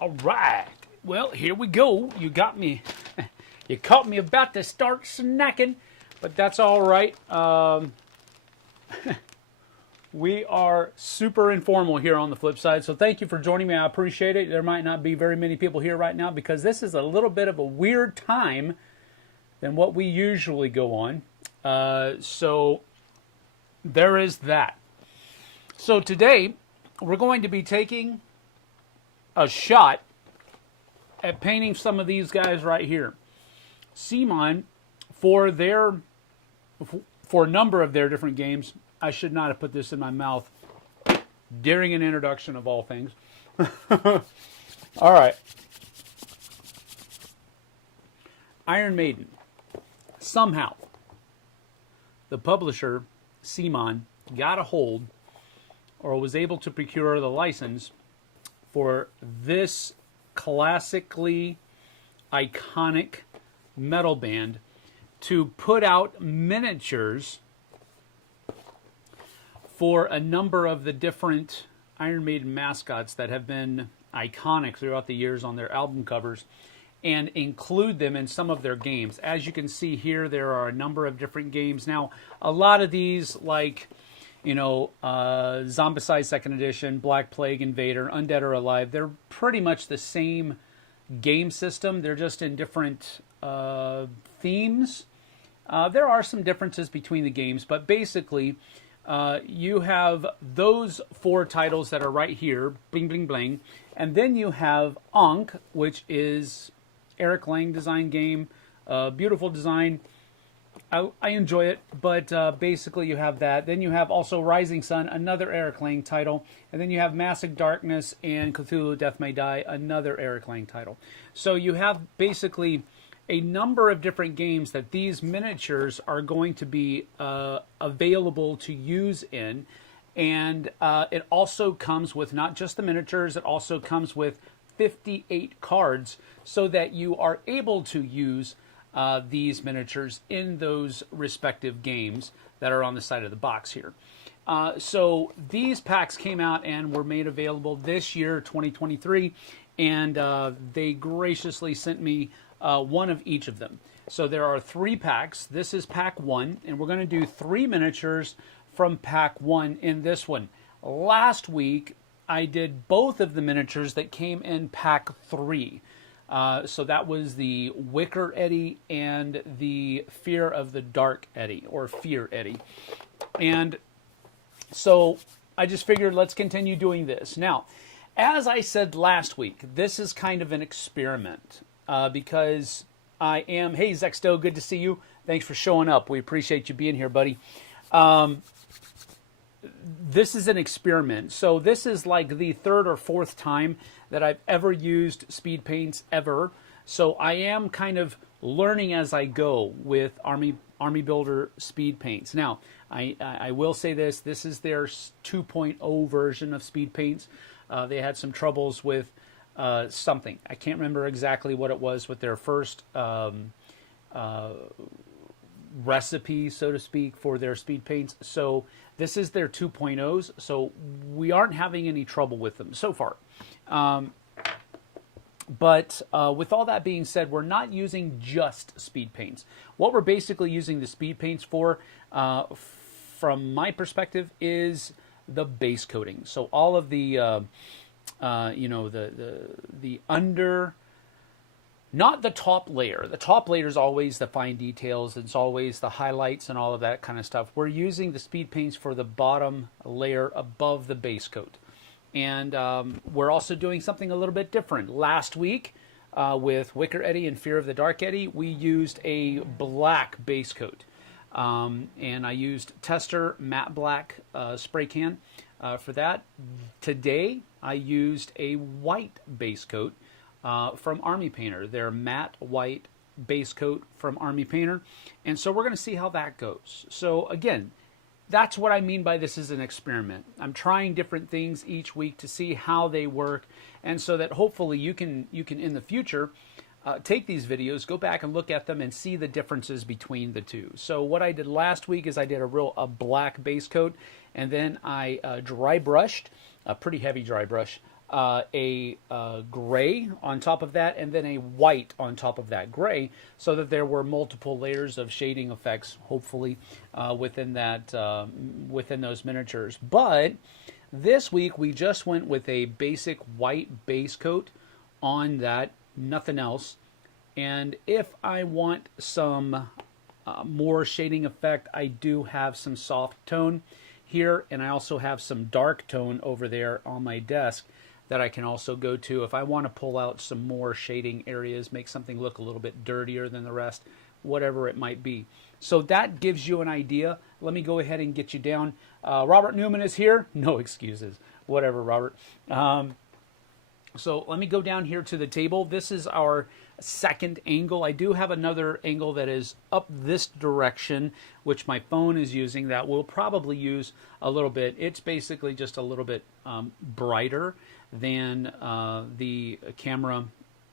All right. Well, here we go. You got me. You caught me about to start snacking, but that's all right. We are super informal here on the Flipside, so thank you for joining me. I appreciate it. There might not be very many people here right now because this is a little bit of a weird time than what we usually go on. So there is that. So today we're going to be taking a shot at painting some of these guys right here. CMON, for a number of their different games, I should not have put this in my mouth during an introduction of all things. All right. Iron Maiden. Somehow, the publisher, CMON, got a hold or was able to procure the license for this classically iconic metal band to put out miniatures for a number of the different Iron Maiden mascots that have been iconic throughout the years on their album covers and include them in some of their games. As you can see here, there are a number of different games. Now, a lot of these, like, Zombicide 2nd Edition, Black Plague Invader, Undead or Alive, they're pretty much the same game system. They're just in different themes. There are some differences between the games, but basically, you have those 4 titles that are right here, bling, bling, bling, and then you have Ankh, which is Eric Lang design game, beautiful design. I enjoy it, but basically you have that. Then you have also Rising Sun, another Eric Lang title. And then you have Massive Darkness and Cthulhu Death May Die, another Eric Lang title. So you have basically a number of different games that these miniatures are going to be available to use in. And it also comes with not just the miniatures, it also comes with 58 cards so that you are able to use these miniatures in those respective games that are on the side of the box here. So these packs came out and were made available this year, 2023, and they graciously sent me one of each of them. So there are 3 packs. This is pack 1, and we're going to do 3 miniatures from pack 1 in this one. Last week, I did both of the miniatures that came in pack 3. So that was the Wicker Eddie and the Fear of the Dark Eddie, or Fear Eddie. And so I just figured let's continue doing this. Now, as I said last week, this is kind of an experiment because I am... Hey, Zexto, good to see you. Thanks for showing up. We appreciate you being here, buddy. This is an experiment. So this is like the 3rd or 4th time that I've ever used speed paints ever. So I am kind of learning as I go with Army Builder speed paints. Now, I will say this is their 2.0 version of speed paints. They had some troubles with something. I can't remember exactly what it was with their first recipe, so to speak, for their speed paints. So this is their 2.0s, so we aren't having any trouble with them so far. But with all that being said, we're not using just speed paints. What we're basically using the speed paints for, from my perspective, is the base coating. So all of the, the under... Not the top layer. The top layer is always the fine details. It's always the highlights and all of that kind of stuff. We're using the speed paints for the bottom layer above the base coat. And we're also doing something a little bit different. Last week, with Wicker Eddie and Fear of the Dark Eddie, we used a black base coat. And I used Tester Matte Black spray can for that. Today, I used a white base coat from Army Painter, their matte white base coat from Army Painter. And so we're going to see how that goes. So again, that's what I mean by this is an experiment. I'm trying different things each week to see how they work, and so that hopefully you can in the future take these videos, go back and look at them and see the differences between the two. So what I did last week is I did a black base coat, and then I dry brushed, a pretty heavy dry brush, a gray on top of that, and then a white on top of that gray, so that there were multiple layers of shading effects, hopefully, within those miniatures. But this week we just went with a basic white base coat on that, nothing else. And if I want some more shading effect, I do have some soft tone here, and I also have some dark tone over there on my desk that I can also go to if I want to pull out some more shading areas, make something look a little bit dirtier than the rest, whatever it might be. So that gives you an idea. Let me go ahead and get you down. Robert Newman is here. No excuses. Whatever, Robert. So let me go down here to the table. This is our second angle. I do have another angle that is up this direction, which my phone is using, that we'll probably use a little bit. It's basically just a little bit brighter than the camera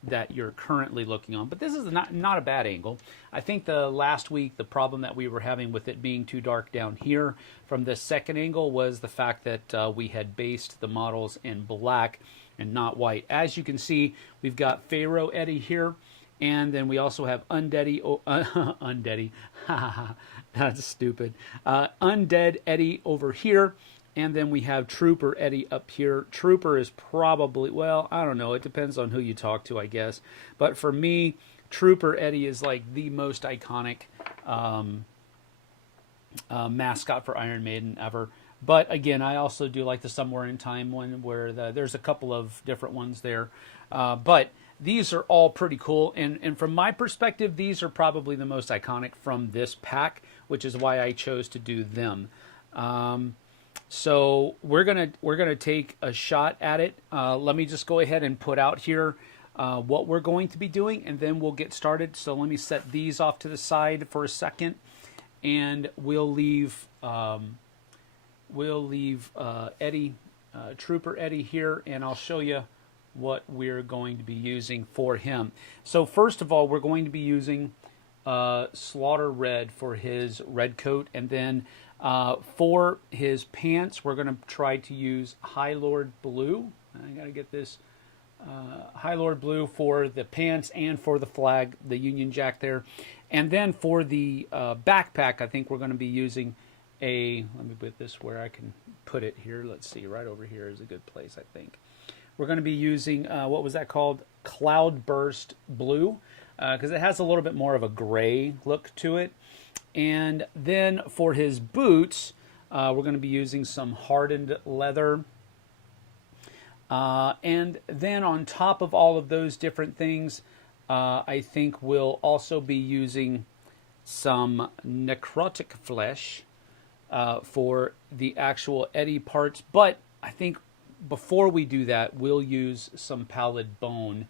that you're currently looking on. But this is not a bad angle. I think the last week, the problem that we were having with it being too dark down here from the second angle was the fact that we had based the models in black and not white. As you can see, we've got Pharaoh Eddie here, and then we also have Undead, that's stupid. Undead Eddie over here, and then we have Trooper Eddie up here. Trooper is probably, well, I don't know, it depends on who you talk to, I guess. But for me, Trooper Eddie is like the most iconic mascot for Iron Maiden ever. But again, I also do like the Somewhere in Time one, where there's a couple of different ones there. But these are all pretty cool. And from my perspective, these are probably the most iconic from this pack, which is why I chose to do them. So we're gonna take a shot at it. Let me just go ahead and put out here what we're going to be doing, and then we'll get started. So let me set these off to the side for a second, and we'll leave Eddie, Trooper Eddie here, and I'll show you what we're going to be using for him. So first of all, we're going to be using Slaughter Red for his red coat, and then for his pants, we're going to try to use High Lord Blue. I got to get this High Lord Blue for the pants and for the flag, the Union Jack there. And then for the backpack, I think we're going to be using let me put this where I can put it here. Let's see, right over here is a good place, I think. We're going to be using, what was that called? Cloudburst Blue, because it has a little bit more of a gray look to it. And then for his boots, we're going to be using some hardened leather. And then on top of all of those different things, I think we'll also be using some necrotic flesh for the actual Eddie parts. But I think before we do that, we'll use some pallid bone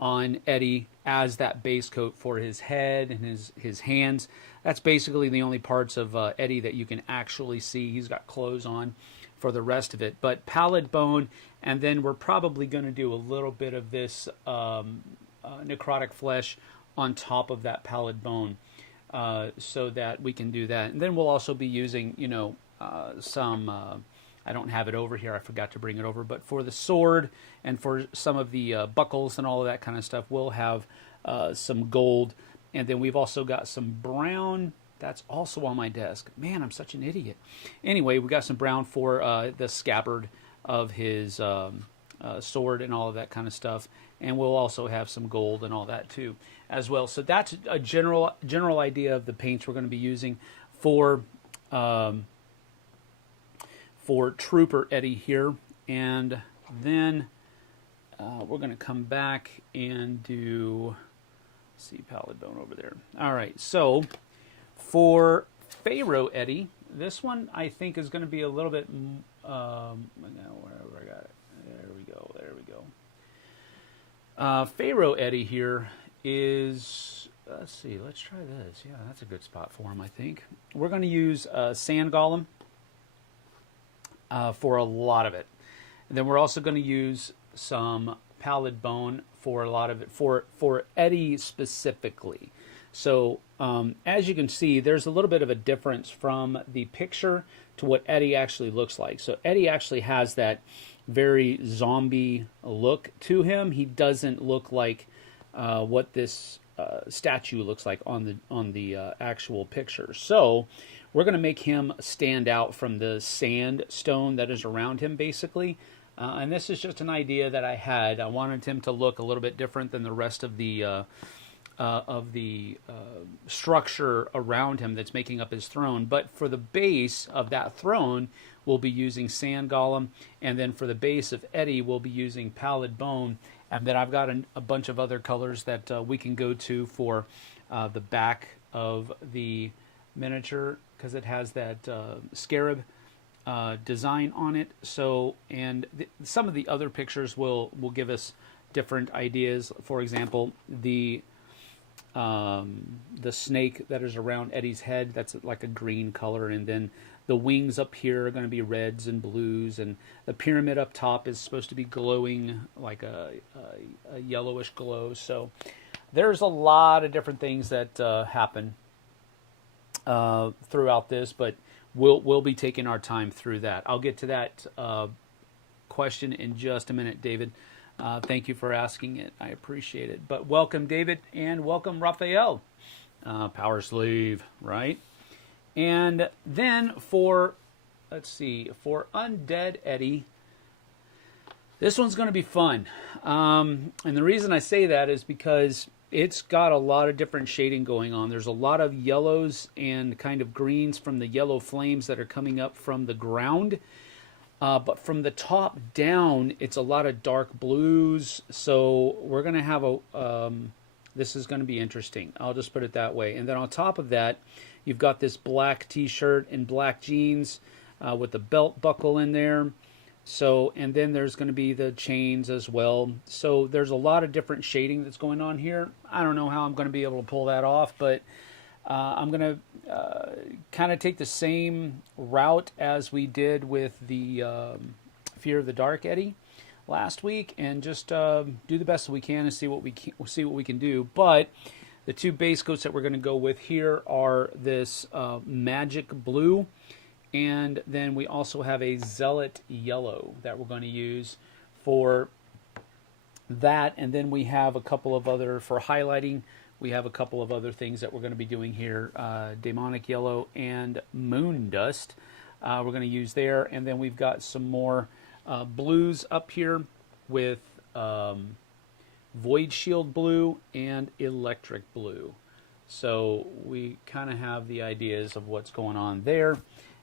on Eddie as that base coat for his head and his hands. That's basically the only parts of Eddie that you can actually see. He's got clothes on for the rest of it. But pallid bone, and then we're probably going to do a little bit of this necrotic flesh on top of that pallid bone, so that we can do that. And then we'll also be using, some, I don't have it over here, I forgot to bring it over, but for the sword and for some of the buckles and all of that kind of stuff, we'll have some gold. And then we've also got some brown. That's also on my desk. Man, I'm such an idiot. Anyway, we got some brown for the scabbard of his sword and all of that kind of stuff. And we'll also have some gold and all that too as well. So that's a general idea of the paints we're going to be using for Trooper Eddie here. And then we're going to come back and do, let's see, pallid bone over there. All right, so for Pharaoh Eddie, this one I think is going to be a little bit, wherever I got it. There we go. Pharaoh Eddie here is, let's see, let's try this. Yeah, that's a good spot for him, I think. We're going to use Sand Golem for a lot of it. And then we're also going to use some pallid bone for a lot of it, for Eddie specifically. So as you can see, there's a little bit of a difference from the picture to what Eddie actually looks like. So Eddie actually has that very zombie look to him. He doesn't look like what this statue looks like on the actual picture. So we're going to make him stand out from the sandstone that is around him, basically. And this is just an idea that I had. I wanted him to look a little bit different than the rest of the structure around him that's making up his throne. But for the base of that throne, we'll be using sand golem, and then for the base of Eddie, we'll be using pallid bone. And then I've got a bunch of other colors that we can go to for the back of the miniature, because it has that scarab design on it. So, and some of the other pictures will give us different ideas. For example, the snake that is around Eddie's head, that's like a green color, and then the wings up here are going to be reds and blues, and the pyramid up top is supposed to be glowing like a yellowish glow. So there's a lot of different things that happen throughout this, but we'll be taking our time through that. I'll get to that question in just a minute, David. Thank you for asking it. I appreciate it. But welcome, David, and welcome, Raphael. Power sleeve, right? And then for, let's see, for Undead Eddie, this one's going to be fun. And the reason I say that is because it's got a lot of different shading going on. There's a lot of yellows and kind of greens from the yellow flames that are coming up from the ground. But from the top down, it's a lot of dark blues. So we're going to have a, this is going to be interesting. I'll just put it that way. And then on top of that, you've got this black t-shirt and black jeans with the belt buckle in there. So, and then there's going to be the chains as well. So there's a lot of different shading that's going on here. I don't know how I'm going to be able to pull that off, but I'm going to kind of take the same route as we did with the Fear of the Dark Eddie last week, and just do the best that we can and see what we can do. But the two base coats that we're going to go with here are this magic blue, and then we also have a zealot yellow that we're going to use for that. And then we have a couple of other, for highlighting, we have a couple of other things that we're going to be doing here. Demonic yellow and moon dust we're going to use there. And then we've got some more blues up here with void shield blue and electric blue. So we kind of have the ideas of what's going on there.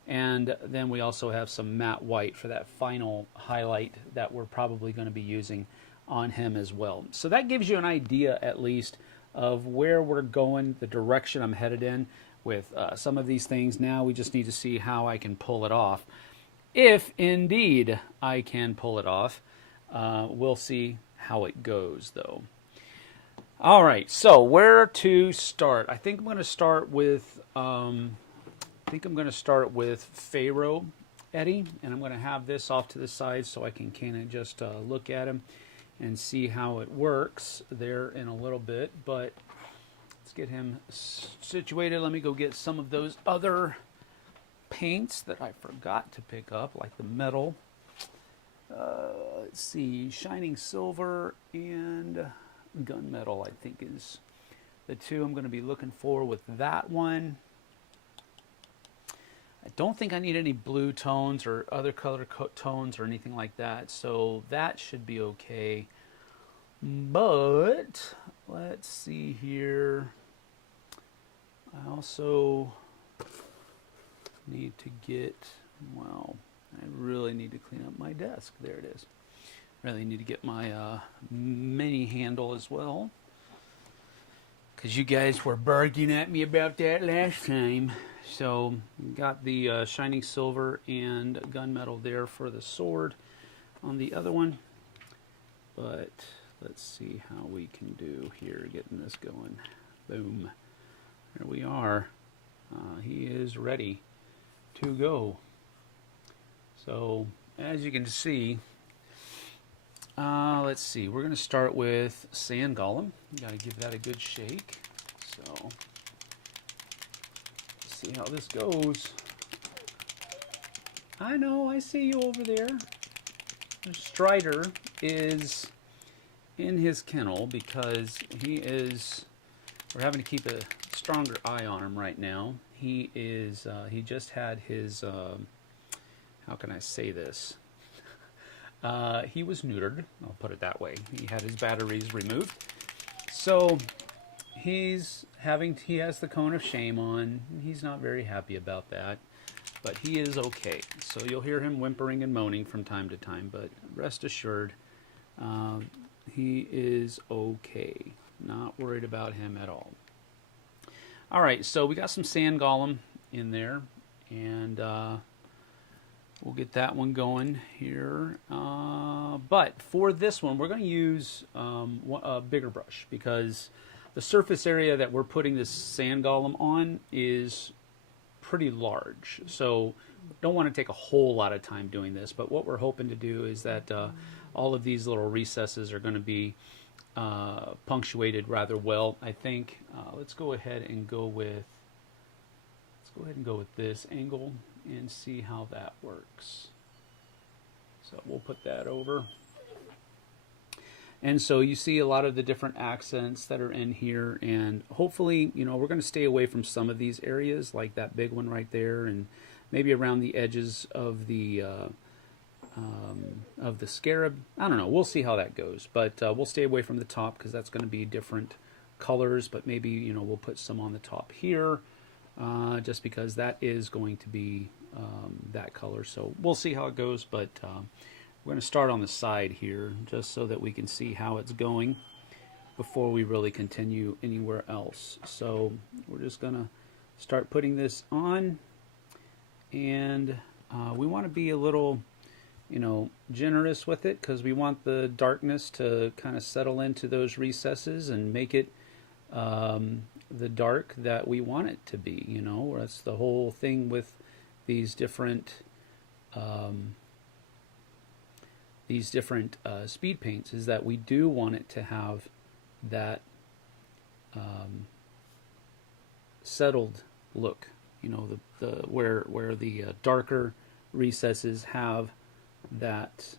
And then we also have some matte white for that final highlight that we're probably going to be using on him as well. So that gives you an idea, at least, of where we're going, the direction I'm headed in with some of these things. Now we just need to see how I can pull it off. If indeed I can pull it off, we'll see how it goes, though. All right, so where to start? I think I'm going to start with Pharaoh Eddie, and I'm going to have this off to the side so I can kind of just look at him and see how it works there in a little bit. But let's get him situated. Let me go get some of those other paints that I forgot to pick up, like the metal. Let's see, shining silver and gunmetal, I think, is the two I'm going to be looking for with that one. I don't think I need any blue tones or other color tones or anything like that, so that should be okay. But let's see here. I also need to get, well, I really need to clean up my desk. There it is. Really need to get my mini handle as well, because you guys were barking at me about that last time. So got the shining silver and gunmetal there for the sword on the other one. But let's see how we can do here, getting this going. Boom. There we are. He is ready to go. So as you can see, let's see. We're going to start with sand golem. Got to give that a good shake. So So, let's see how this goes. I know, I see you over there. Strider is in his kennel because we're having to keep a stronger eye on him right now. He just had his, how can I say this? He was neutered, I'll put it that way. He had his batteries removed. So he has the cone of shame on. He's not very happy about that, but he is okay. So you'll hear him whimpering and moaning from time to time, but rest assured, he is okay. Not worried about him at all. All right, so we got some sand golem in there, and we'll get that one going here. But for this one, we're going to use a bigger brush because the surface area that we're putting this sand golem on is pretty large. So don't want to take a whole lot of time doing this, but what we're hoping to do is that all of these little recesses are going to be punctuated rather well, I think. Let's go ahead and go with this angle and see how that works. So we'll put that over. And so you see a lot of the different accents that are in here, and hopefully, you know, we're going to stay away from some of these areas, like that big one right there, and maybe around the edges of the scarab. I don't know. We'll see how that goes, but we'll stay away from the top because that's going to be different colors. But maybe, you know, we'll put some on the top here, just because that is going to be that color. So we'll see how it goes, but we're going to start on the side here just so that we can see how it's going before we really continue anywhere else. So we're just going to start putting this on, and we want to be a little, you know, generous with it because we want the darkness to kind of settle into those recesses and make it the dark that we want it to be. You know, that's the whole thing with these different speed paints, is that we do want it to have that settled look. You know, where the darker recesses have that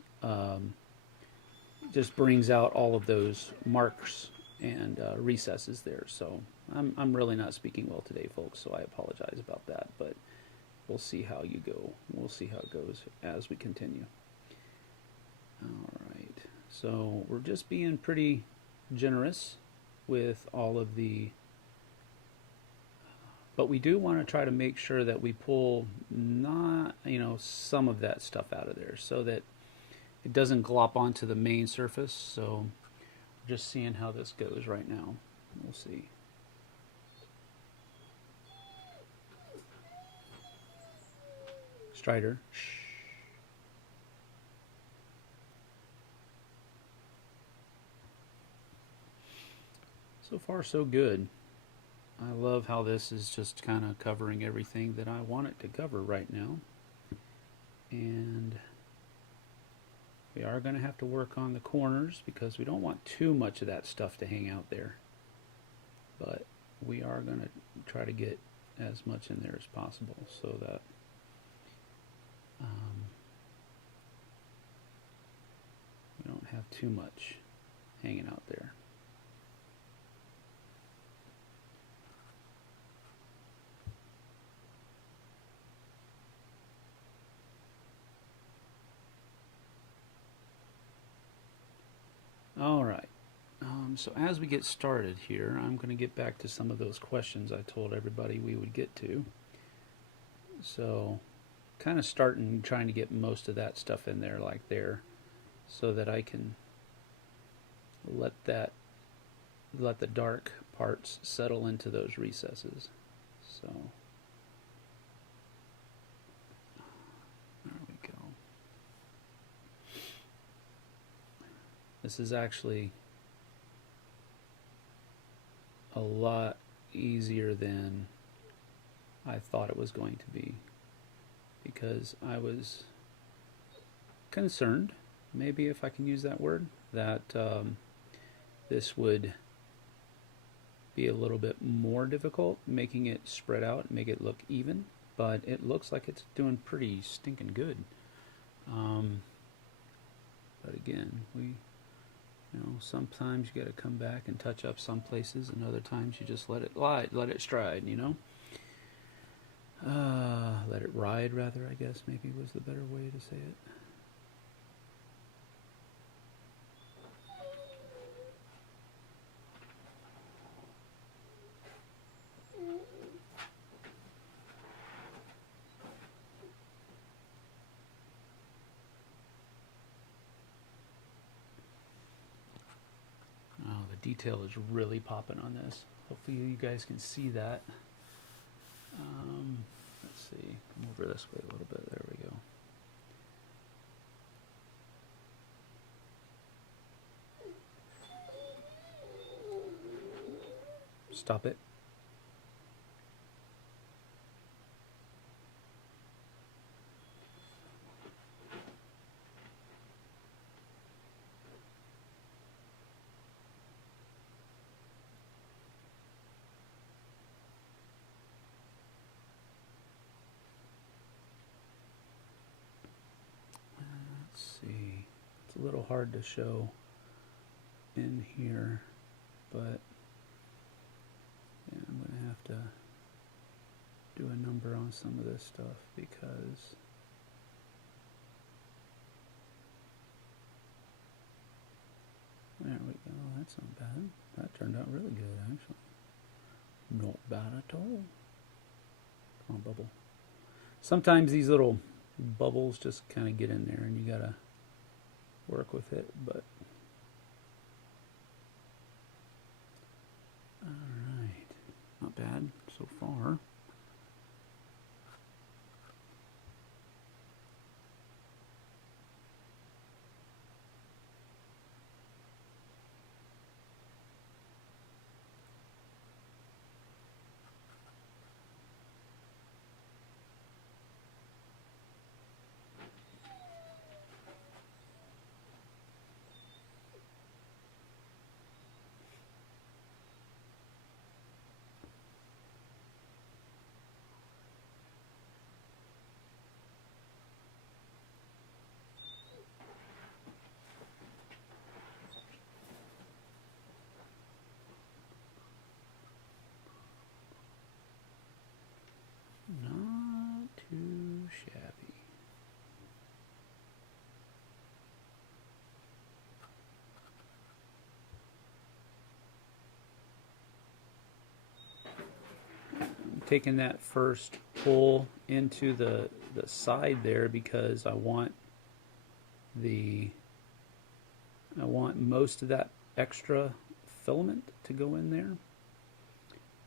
just brings out all of those marks and recesses there. So I'm really not speaking well today, folks, so I apologize about that, but we'll see how you go. We'll see how it goes as we continue. All right, so we're just being pretty generous with all of the, but we do want to try to make sure that we pull not, you know, some of that stuff out of there so that it doesn't glop onto the main surface. So we're just seeing how this goes right now. We'll see. Strider. Shh. So far, so good. I love how this is just kind of covering everything that I want it to cover right now. And we are going to have to work on the corners because we don't want too much of that stuff to hang out there. But we are going to try to get as much in there as possible so that we don't have too much hanging out there. All right, so as we get started here, I'm going to get back to some of those questions I told everybody we would get to. So kind of starting trying to get most of that stuff in there like there so that I can let the dark parts settle into those recesses. So there we go. This is actually a lot easier than I thought it was going to be, because I was concerned, maybe if I can use that word, that this would be a little bit more difficult, making it spread out, make it look even, but it looks like it's doing pretty stinking good. But again, sometimes you got to come back and touch up some places, and other times you just let it stride, let it ride, rather, I guess maybe was the better way to say it. Oh, the detail is really popping on this. Hopefully you guys can see that. Let's see, come over this way a little bit. There we go. Stop it. See, it's a little hard to show in here, but yeah, I'm going to have to do a number on some of this stuff because there we go. That's not bad. That turned out really good, actually. Not bad at all. Come on, bubble. Sometimes these little bubbles just kind of get in there and you gotta work with it, but alright, not bad so far. Not too shabby. I'm taking that first pull into the side there because I want most of that extra filament to go in there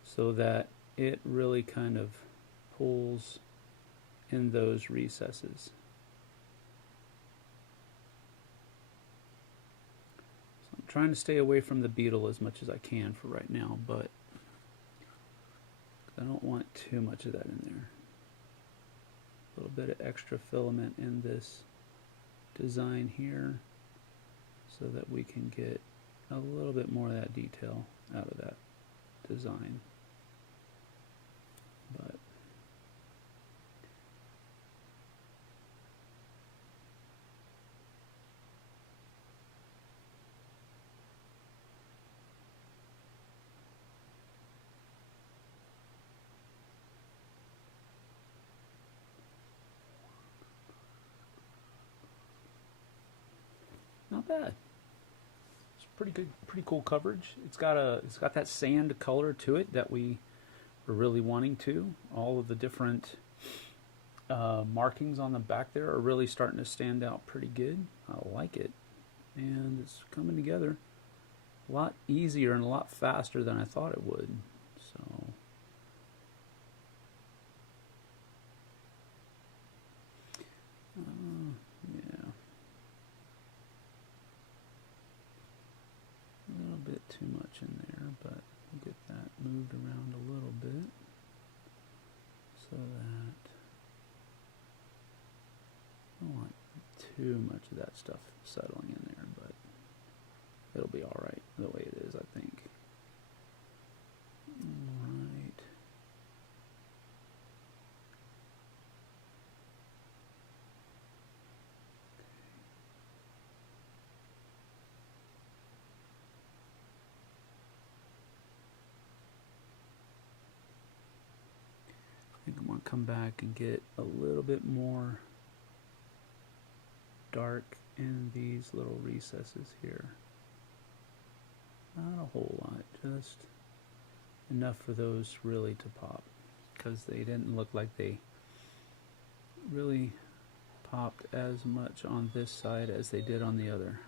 so that it really kind of pulls in those recesses. So I'm trying to stay away from the beetle as much as I can for right now, but I don't want too much of that in there. A little bit of extra filament in this design here so that we can get a little bit more of that detail out of that design. But not bad. It's pretty cool coverage. It's got that sand color to it that we were really wanting to. All of the different markings on the back there are really starting to stand out pretty good. I like it, and it's coming together a lot easier and a lot faster than I thought it would. So yeah, a little bit too much in there, but we'll get that moved around a little bit so that I don't want too much of that stuff settling in there, but it'll be alright the way it is, I think. come back and get a little bit more dark in these little recesses here. Not a whole lot, just enough for those really to pop, because they didn't look like they really popped as much on this side as they did on the other.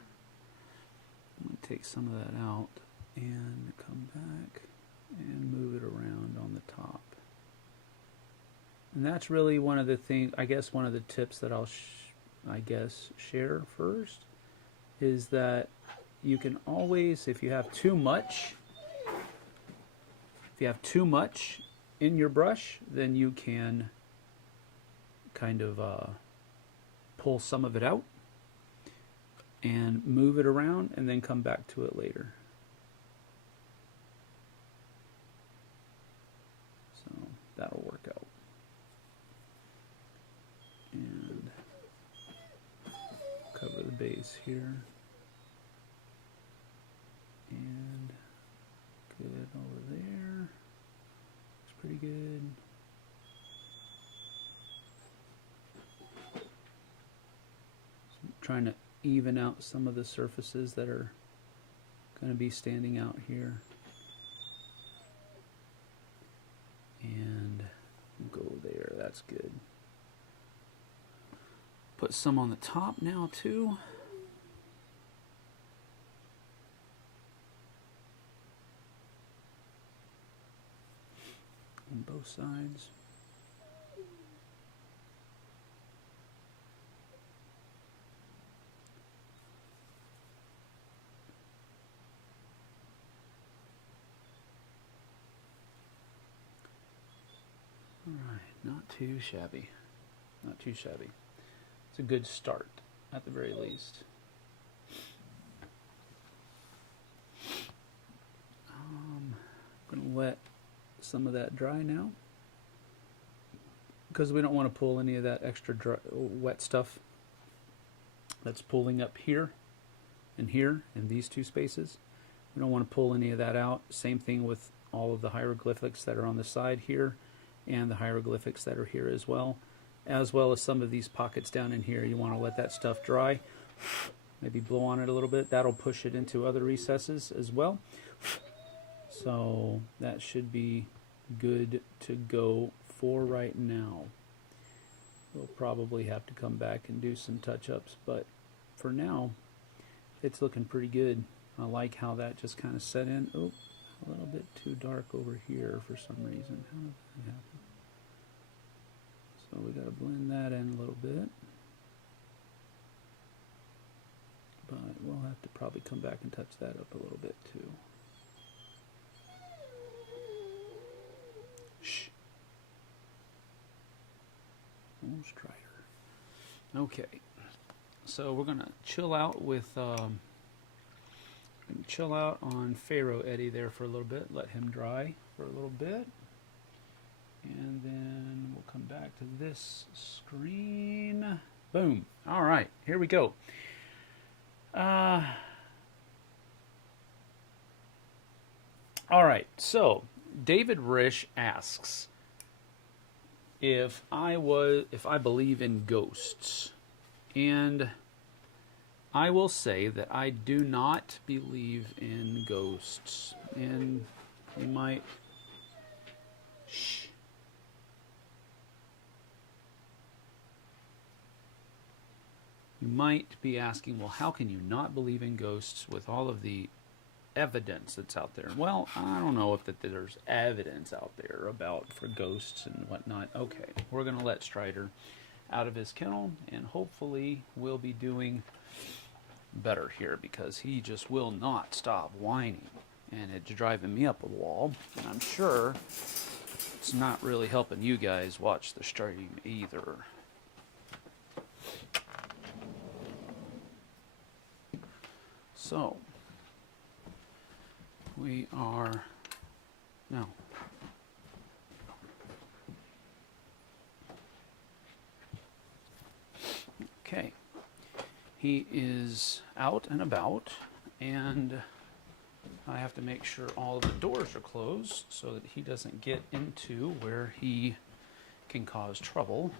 I'm going to take some of that out and come back and move it around on the top. And that's really one of the things, I guess one of the tips that I'll share first is that you can always, if you have too much in your brush, then you can kind of pull some of it out and move it around and then come back to it later. So that'll work out. And cover the base here. And good over there. Looks pretty good. So I'm trying to even out some of the surfaces that are going to be standing out here. And go there. That's good. Put some on the top now too. On both sides. All right, not too shabby. Not too shabby. It's a good start, at the very least. I'm going to let some of that dry now, because we don't want to pull any of that extra wet stuff that's pulling up here in these two spaces. We don't want to pull any of that out. Same thing with all of the hieroglyphics that are on the side here and the hieroglyphics that are here as well as some of these pockets down in here. You want to let that stuff dry. Maybe blow on it a little bit. That'll push it into other recesses as well. So that should be good to go for right now. We'll probably have to come back and do some touch-ups, but for now it's looking pretty good. I like how that just kind of set in. Oh, a little bit too dark over here for some reason. How did that happen? So we got to blend that in a little bit, but we'll have to probably come back and touch that up a little bit too. Shh. Oh, Strider. Okay, so we're gonna chill out with chill out on Pharaoh Eddie there for a little bit. Let him dry for a little bit. And then we'll come back to this screen. Boom. All right, here we go. All right, so David Rish asks if I believe in ghosts. And I will say that I do not believe in ghosts. And you might... Shh. You might be asking, well, how can you not believe in ghosts with all of the evidence that's out there? Well, I don't know if there's evidence out there for ghosts and whatnot. Okay, we're going to let Strider out of his kennel, and hopefully we'll be doing better here, because he just will not stop whining, and it's driving me up a wall, and I'm sure it's not really helping you guys watch the stream either. So, we are now. Okay. He is out and about, and I have to make sure all of the doors are closed so that he doesn't get into where he can cause trouble.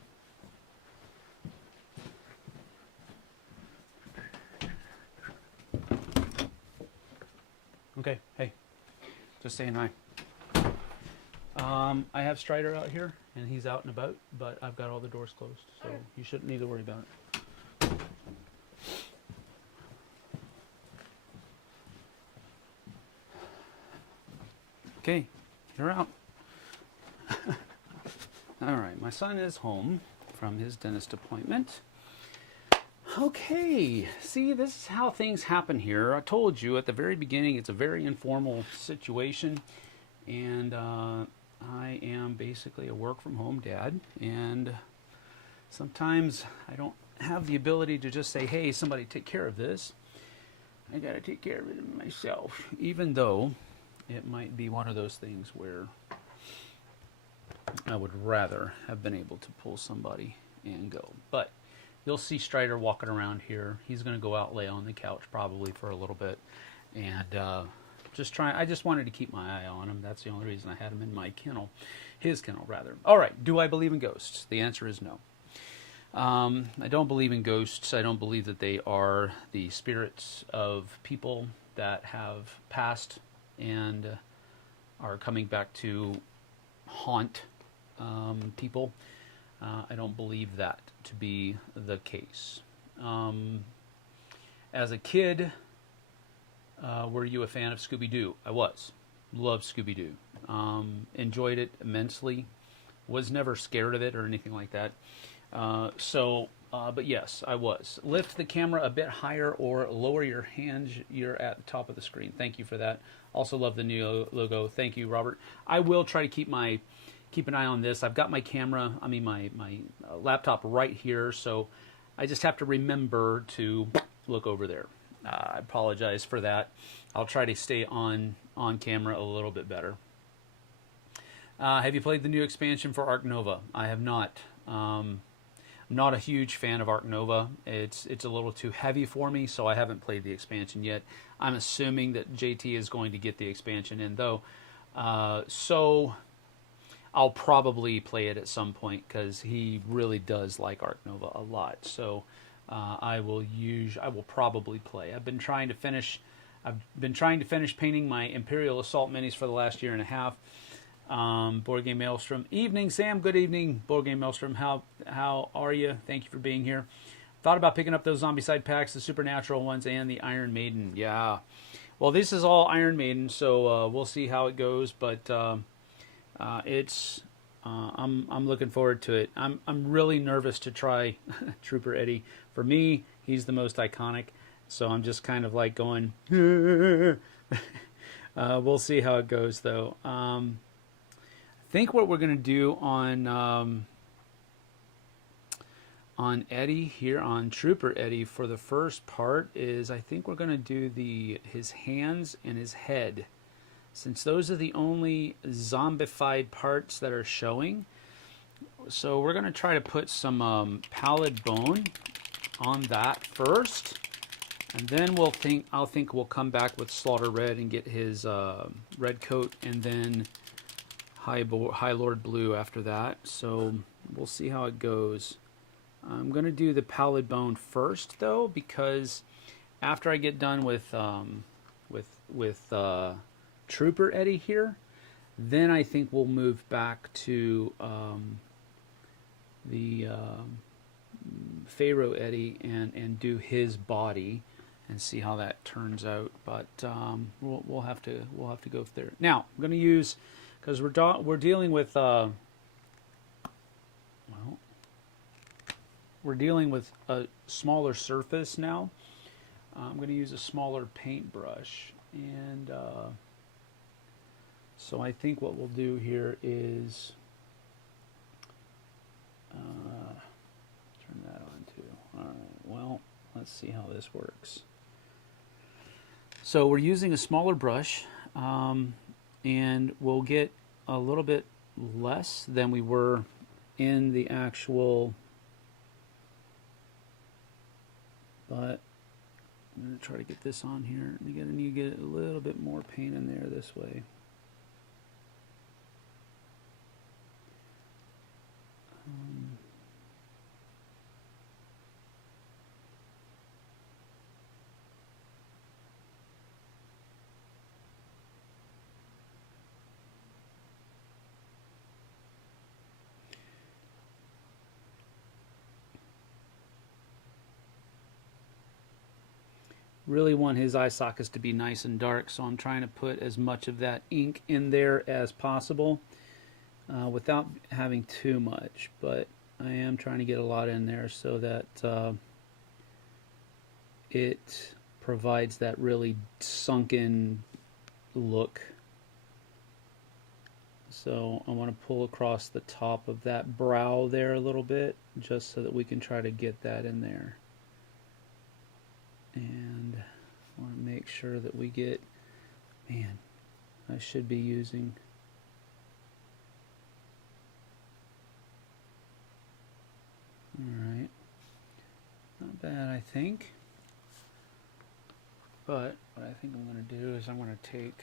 Okay, hey, just saying hi. I have Strider out here, and he's out and about, but I've got all the doors closed, so you shouldn't need to worry about it. Okay, you're out. All right, my son is home from his dentist appointment. Okay, see, this is how things happen here. I told you at the very beginning it's a very informal situation, and I am basically a work-from-home dad, and sometimes I don't have the ability to just say, hey, somebody take care of this. I gotta take care of it myself, even though it might be one of those things where I would rather have been able to pull somebody and go. But you'll see Strider walking around here. He's going to go out, lay on the couch probably for a little bit, and I just wanted to keep my eye on him. That's the only reason I had him in my kennel, his kennel rather. All right, do I believe in ghosts? The answer is no. I don't believe in ghosts. I don't believe that they are the spirits of people that have passed and are coming back to haunt people. I don't believe that to be the case. As a kid, were you a fan of Scooby-Doo? I was. Loved Scooby-Doo. Enjoyed it immensely. Was never scared of it or anything like that. But yes, I was. Lift the camera a bit higher or lower your hands. You're at the top of the screen. Thank you for that. Also love the new logo. Thank you, Robert. I will try to keep an eye on this. I've got my camera, my laptop right here, so I just have to remember to look over there. I apologize for that. I'll try to stay on camera a little bit better. Have you played the new expansion for Ark Nova? I have not. I'm not a huge fan of Ark Nova. It's a little too heavy for me, so I haven't played the expansion yet. I'm assuming that JT is going to get the expansion in, though. So I'll probably play it at some point because he really does like Ark Nova a lot. So I will probably play. I've been trying to finish painting my Imperial Assault minis for the last year and a half. Board Game Maelstrom. Evening, Sam. Good evening, Board Game Maelstrom. How are you? Thank you for being here. Thought about picking up those Zombicide packs, the Supernatural ones, and the Iron Maiden. Yeah. Well, this is all Iron Maiden, so we'll see how it goes. But I'm looking forward to it. I'm really nervous to try Trooper Eddie. For me, he's the most iconic, so I'm just kind of like going. We'll see how it goes, though. I think what we're gonna do on Eddie here, on Trooper Eddie, for the first part is I think we're gonna do his hands and his head, since those are the only zombified parts that are showing. So we're gonna try to put some pallid bone on that first, and then I'll think we'll come back with Slaughter Red and get his red coat, and then High Lord Blue after that. So we'll see how it goes. I'm gonna do the pallid bone first, though, because after I get done with Trooper Eddie here, then I think we'll move back to the Pharaoh Eddie and do his body and see how that turns out. But we'll have to go there. Now I'm going to use, because we're dealing with we're dealing with a smaller surface now. I'm going to use a smaller paintbrush, and so I think what we'll do here is turn that on too. All right, well, let's see how this works. So we're using a smaller brush, and we'll get a little bit less than we were in the actual, but I'm going to try to get this on here. You're going to need to get a little bit more paint in there this way. Really want his eye sockets to be nice and dark, so I'm trying to put as much of that ink in there as possible without having too much, but I am trying to get a lot in there so that it provides that really sunken look. So I want to pull across the top of that brow there a little bit, just so that we can try to get that in there. And I want to make sure that we get, man, I should be using, alright, not bad I think, but what I think I'm going to do is I'm going to take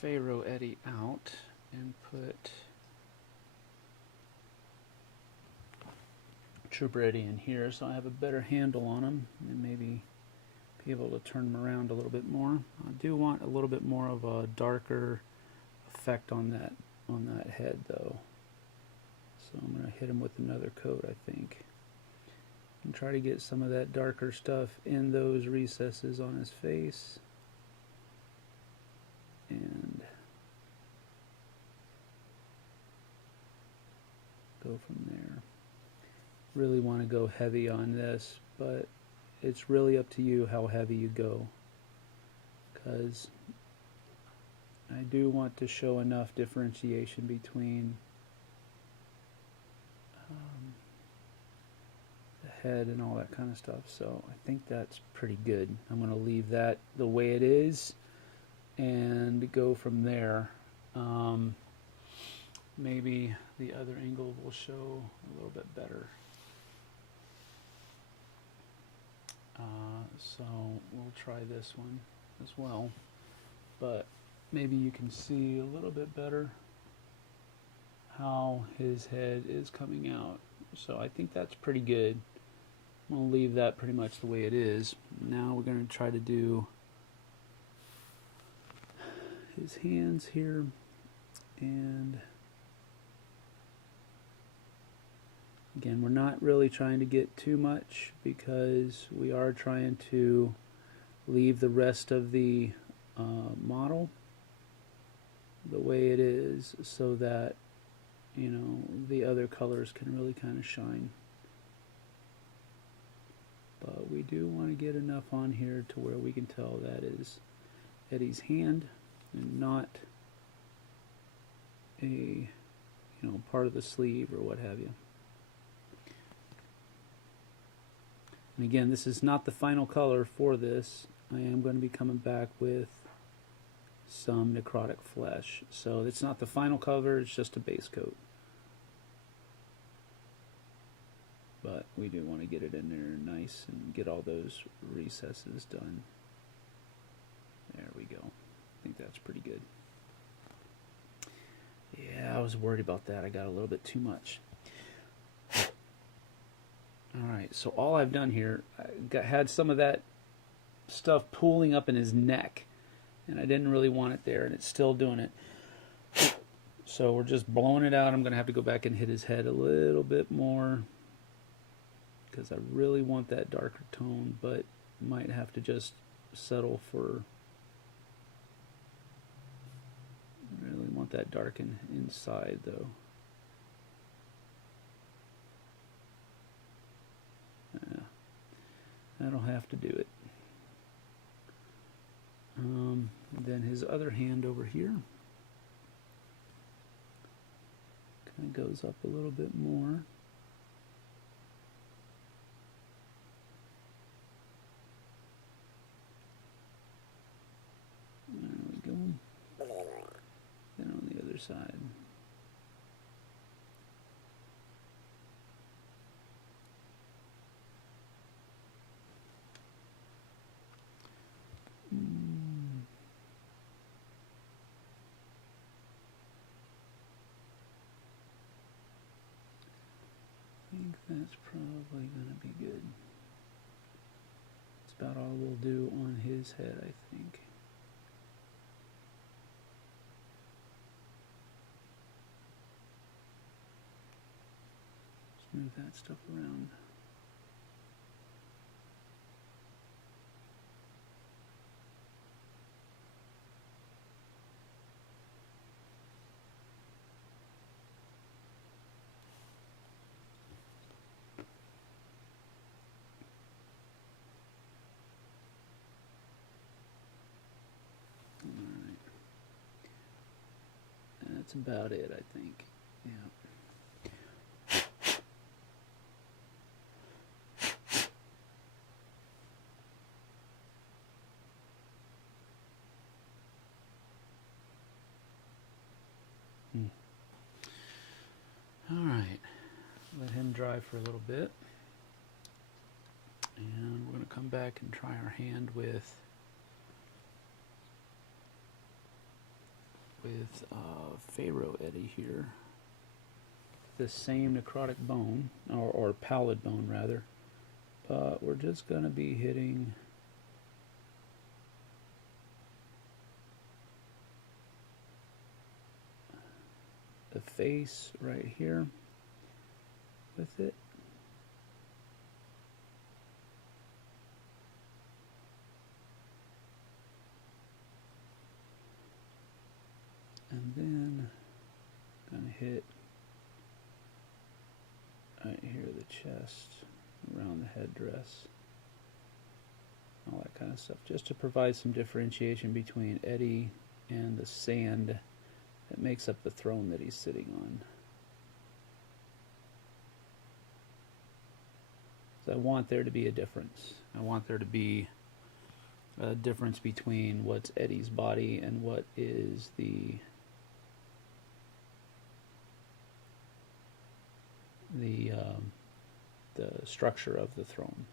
Pharaoh Eddie out and put Trooper Eddie in here, so I have a better handle on him and maybe be able to turn him around a little bit more. I do want a little bit more of a darker effect on that head though, so I'm going to hit him with another coat, I think, and try to get some of that darker stuff in those recesses on his face, and go from there. Really want to go heavy on this, but it's really up to you how heavy you go, because I do want to show enough differentiation between the head and all that kind of stuff, so I think that's pretty good. I'm going to leave that the way it is and go from there. Maybe the other angle will show a little bit better. So we'll try this one as well, but maybe you can see a little bit better how his head is coming out. So I think that's pretty good. I'm going to leave that pretty much the way it is. Now we're going to try to do his hands here, and again, we're not really trying to get too much because we are trying to leave the rest of the model the way it is, so that, you know, the other colors can really kind of shine. But we do want to get enough on here to where we can tell that is Eddie's hand and not a, you know, part of the sleeve or what have you. And again, this is not the final color for this. I am going to be coming back with some necrotic flesh. So it's not the final color, it's just a base coat. But we do want to get it in there nice and get all those recesses done. There we go. I think that's pretty good. Yeah, I was worried about that. I got a little bit too much. Alright, so all I've done here, had some of that stuff pooling up in his neck, and I didn't really want it there, and it's still doing it. So we're just blowing it out. I'm going to have to go back and hit his head a little bit more, because I really want that darker tone, but might have to just settle for, I really want that darken inside though. That'll have to do it. Then his other hand over here kind of goes up a little bit more. There we go. Then on the other side. that's probably going to be good. It's about all we'll do on his head, I think. Let's move that stuff around. That's about it, I think. Yeah. All right. Let him dry for a little bit. And we're going to come back and try our hand with Pharaoh Eddie here. The same necrotic bone, or pallid bone rather, but we're just going to be hitting the face right here with it. And then I'm going to hit right here the chest, around the headdress, all that kind of stuff, just to provide some differentiation between Eddie and the sand that makes up the throne that he's sitting on. So I want there to be a difference. I want there to be a difference between what's Eddie's body and what is the structure of the throne.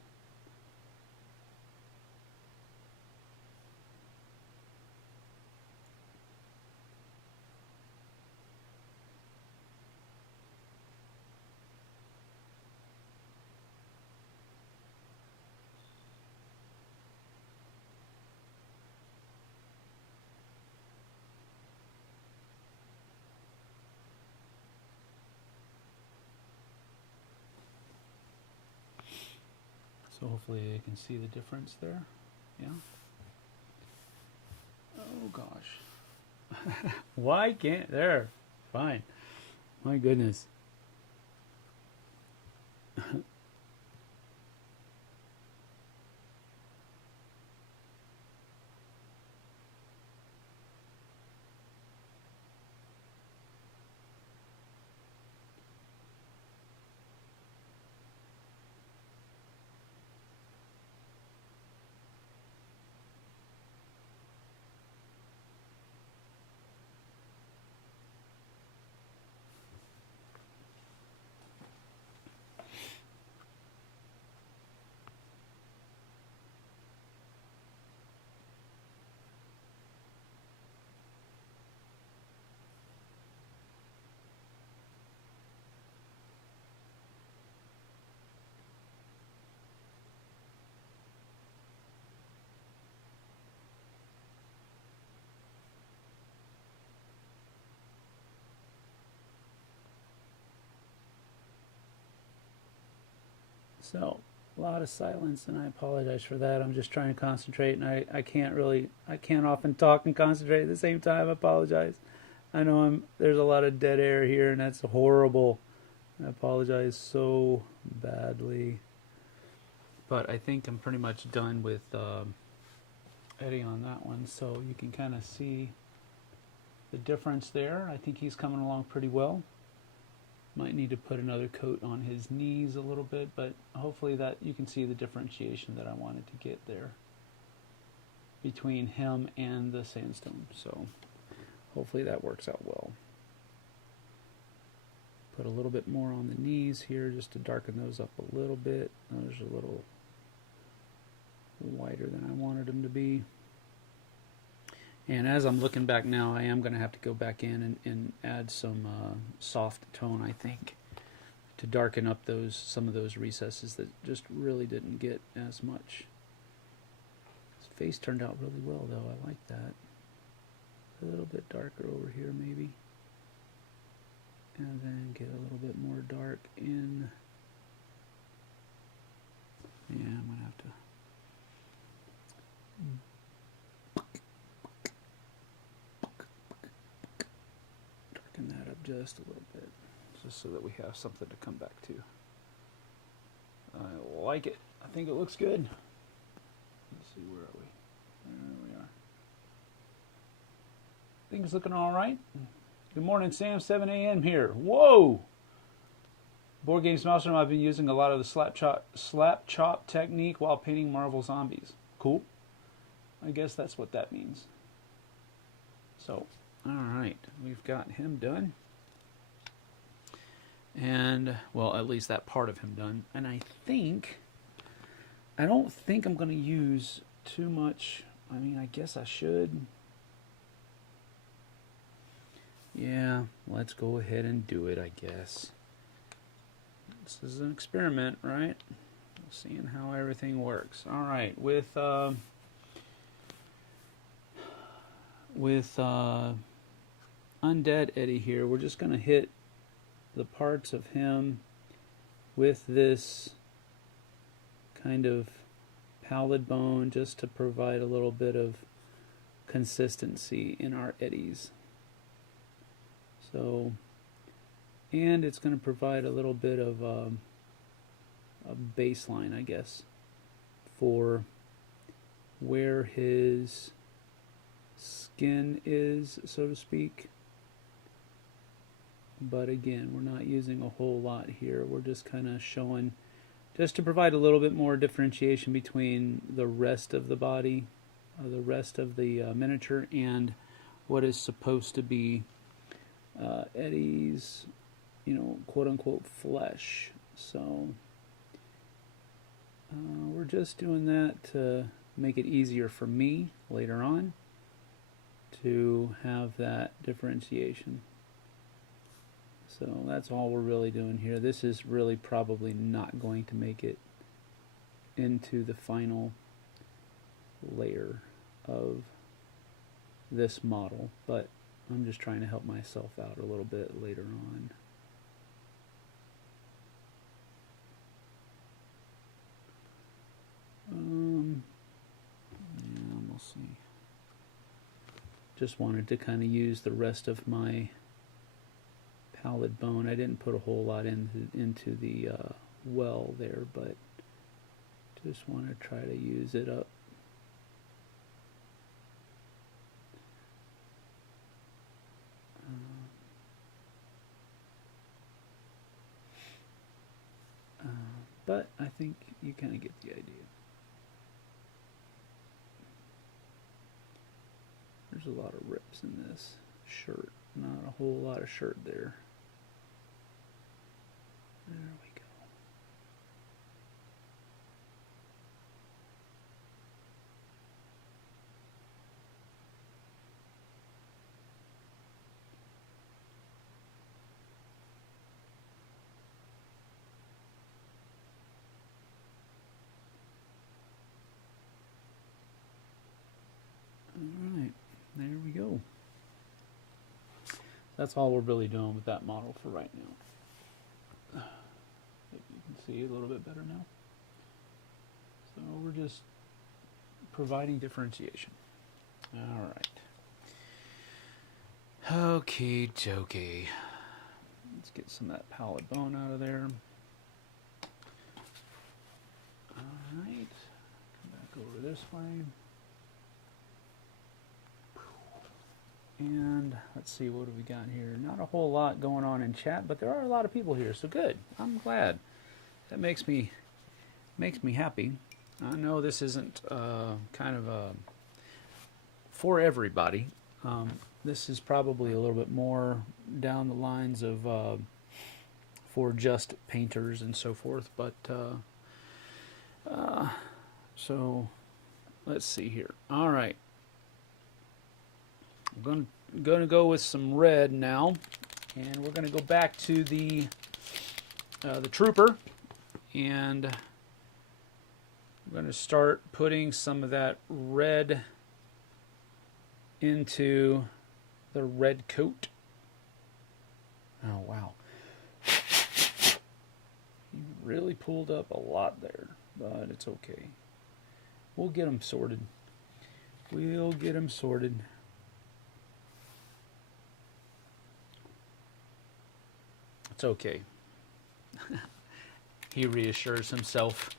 So hopefully you can see the difference there. Yeah. Oh gosh. Why can't there? Fine. My goodness. So, a lot of silence, and I apologize for that. I'm just trying to concentrate, and I can't often talk and concentrate at the same time. I apologize. I know there's a lot of dead air here, and that's horrible. I apologize so badly. But I think I'm pretty much done with Eddie on that one, so you can kind of see the difference there. I think he's coming along pretty well. Might need to put another coat on his knees a little bit, but hopefully that you can see the differentiation that I wanted to get there between him and the sandstone. So hopefully that works out well. Put a little bit more on the knees here just to darken those up a little bit. Those are a little whiter than I wanted them to be. And as I'm looking back now, I am going to have to go back in and add some soft tone, I think, to darken up some of those recesses that just really didn't get as much. His face turned out really well, though. I like that. A little bit darker over here, maybe. And then get a little bit more dark in. Yeah, I'm going to have to darken that up just a little bit, just so that we have something to come back to. I like it. I think it looks good. Let's see, where are we? There we are. Things looking all right. Good morning, Sam. 7 a.m. here. Whoa! Board Games Master, I've been using a lot of the slap chop technique while painting Marvel zombies. Cool. I guess that's what that means. So, all right, we've got him done. And, well, at least that part of him done. And I don't think I'm going to use too much. I mean, I guess I should. Yeah, let's go ahead and do it, I guess. This is an experiment, right? Seeing how everything works. All right, with Undead Eddie here, we're just going to hit the parts of him with this kind of pallid bone just to provide a little bit of consistency in our eddies. So, and it's going to provide a little bit of a baseline, I guess, for where his skin is, so to speak. But again, we're not using a whole lot here. We're just kind of showing, just to provide a little bit more differentiation between the rest of the body, the rest of the miniature, and what is supposed to be Eddie's, quote-unquote flesh. So we're just doing that to make it easier for me later on to have that differentiation. So that's all we're really doing here. This is really probably not going to make it into the final layer of this model, but I'm just trying to help myself out a little bit later on. Yeah, we'll see. Just wanted to kind of use the rest of my pallid bone. I didn't put a whole lot into the well there, but just want to try to use it up. But I think you kind of get the idea. There's a lot of rips in this shirt. Not a whole lot of shirt there. There we go. Alright, there we go. That's all we're really doing with that model for right now. If you can see a little bit better now. So we're just providing differentiation. Alright. Okie dokie. Let's get some of that pallid bone out of there. Alright. Come back over this way. And let's see, what have we got here? Not a whole lot going on in chat, but there are a lot of people here, so good. I'm glad. That makes me happy. I know this isn't kind of for everybody. This is probably a little bit more down the lines of for just painters and so forth. But so let's see here. All right. I'm going to go with some red now, and we're going to go back to the the Trooper, and I'm going to start putting some of that red into the red coat. Oh, wow. You really pulled up a lot there, but it's okay. We'll get them sorted. We'll get them sorted. It's okay. He reassures himself.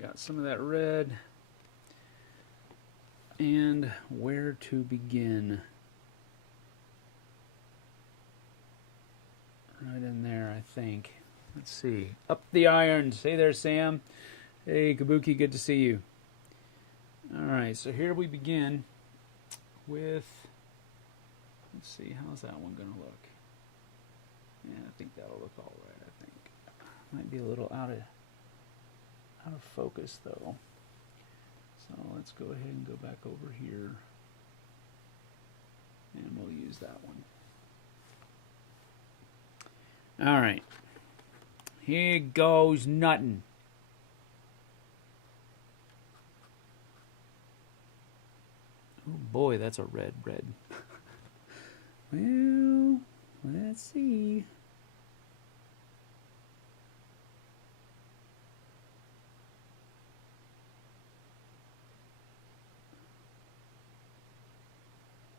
Got some of that red. And where to begin? Right in there, I think. Let's see. Up the irons. Hey there, Sam. Hey, Kabuki, good to see you. Alright, so here we begin with, let's see, how's that one going to look? Yeah, I think that'll look all right, I think. Might be a little out of focus, though. So let's go ahead and go back over here. And we'll use that one. Alright. Here goes nothing. Oh boy, that's a red. Well, let's see.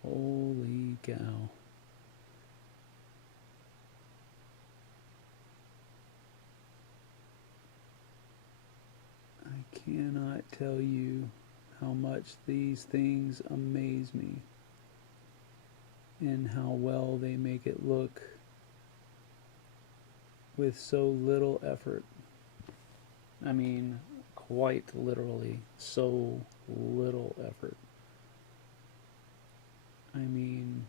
Holy cow. I cannot tell you how much these things amaze me and how well they make it look with so little effort. I mean, quite literally, so little effort. I mean,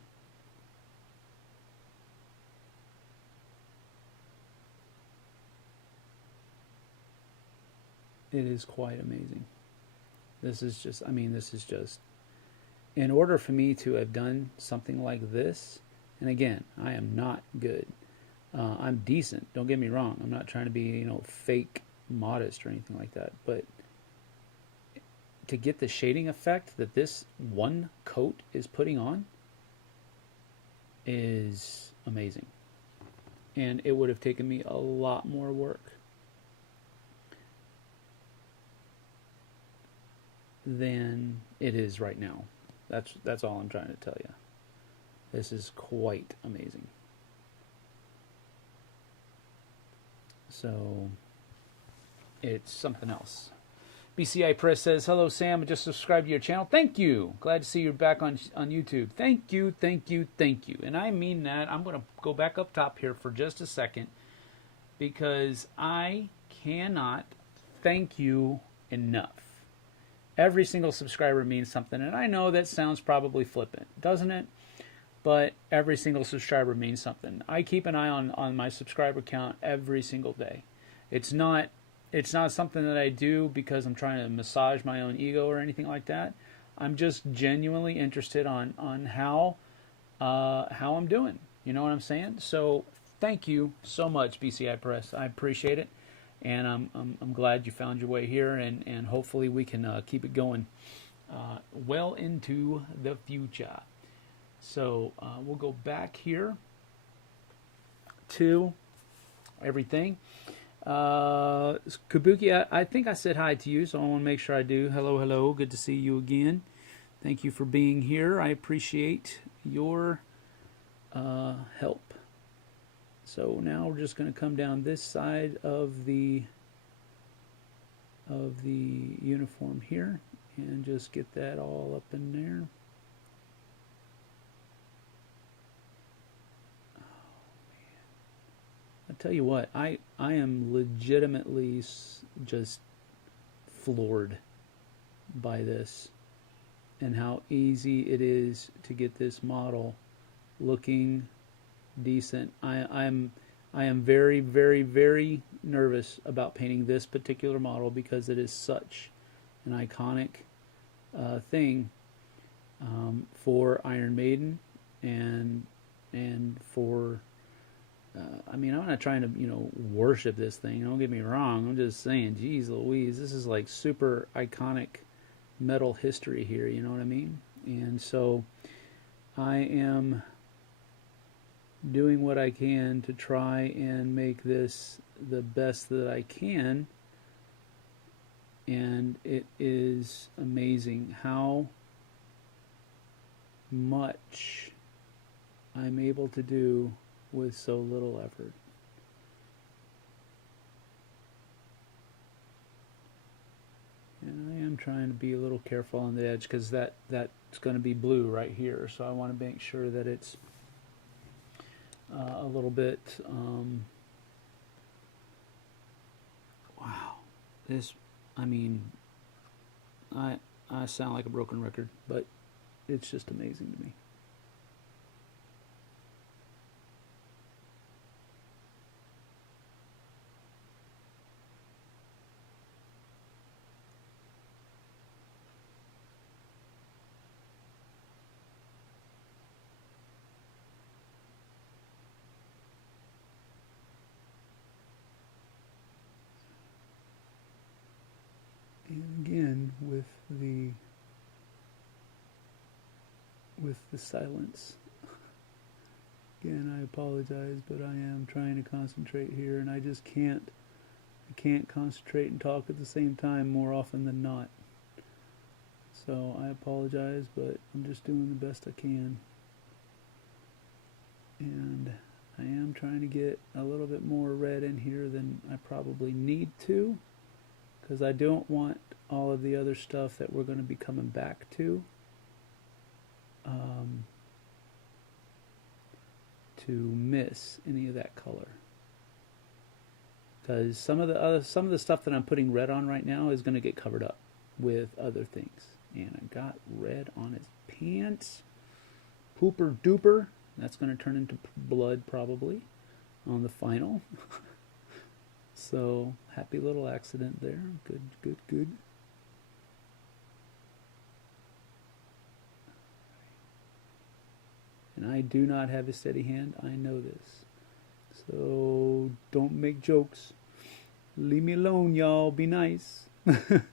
it is quite amazing. This is just, in order for me to have done something like this, and again, I am not good. I'm decent, don't get me wrong. I'm not trying to be, fake modest or anything like that. But to get the shading effect that this one coat is putting on is amazing. And it would have taken me a lot more work than it is right now. That's all I'm trying to tell you. This is quite amazing. So it's something else. BCI Press says, hello Sam, I just subscribed to your channel. Thank you. Glad to see you're back on YouTube. Thank you. And I mean that. I'm going to go back up top here for just a second because I cannot thank you enough. Every single subscriber means something, and I know that sounds probably flippant, doesn't it? But every single subscriber means something. I keep an eye on my subscriber count every single day. It's not something that I do because I'm trying to massage my own ego or anything like that. I'm just genuinely interested on how I'm doing. You know what I'm saying? So thank you so much, BCI Press. I appreciate it. And I'm glad you found your way here, and hopefully we can keep it going well into the future. So we'll go back here to everything. Kabuki, I think I said hi to you, so I want to make sure I do. Hello. Good to see you again. Thank you for being here. I appreciate your help. So now we're just going to come down this side of the uniform here and just get that all up in there. Oh man. I tell you what, I am legitimately just floored by this and how easy it is to get this model looking decent. I am very, very, very nervous about painting this particular model because it is such an iconic thing for Iron Maiden and for I mean, I'm not trying to, worship this thing. Don't get me wrong. I'm just saying, geez Louise, this is like super iconic metal history here, you know what I mean? And so I am doing what I can to try and make this the best that I can. And it is amazing how much I'm able to do with so little effort. And I am trying to be a little careful on the edge because that's going to be blue right here. So I want to make sure that it's a little bit. Wow, this. I mean, I sound like a broken record, but it's just amazing to me. And again, with the silence. Again, I apologize, but I am trying to concentrate here, and I just can't. I can't concentrate and talk at the same time more often than not. So I apologize, but I'm just doing the best I can. And I am trying to get a little bit more red in here than I probably need to, because I don't want all of the other stuff that we're going to be coming back to miss any of that color. Because some of the stuff that I'm putting red on right now is going to get covered up with other things. And I got red on his pants. Pooper duper. That's going to turn into blood probably on the final. So, happy little accident there. Good, good, good. And I do not have a steady hand. I know this. So, don't make jokes. Leave me alone, y'all. Be nice. Alright.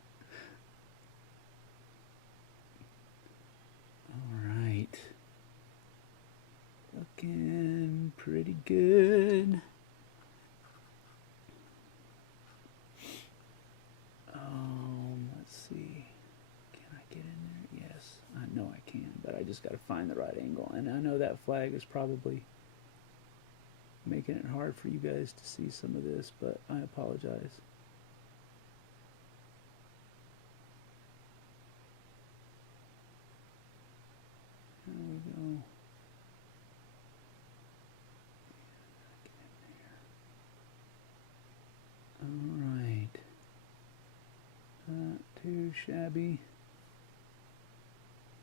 Looking pretty good. Let's see. Can I get in there? Yes, I know I can, but I just got to find the right angle. And I know that flag is probably making it hard for you guys to see some of this, but I apologize. There we go. Alright. Not too shabby.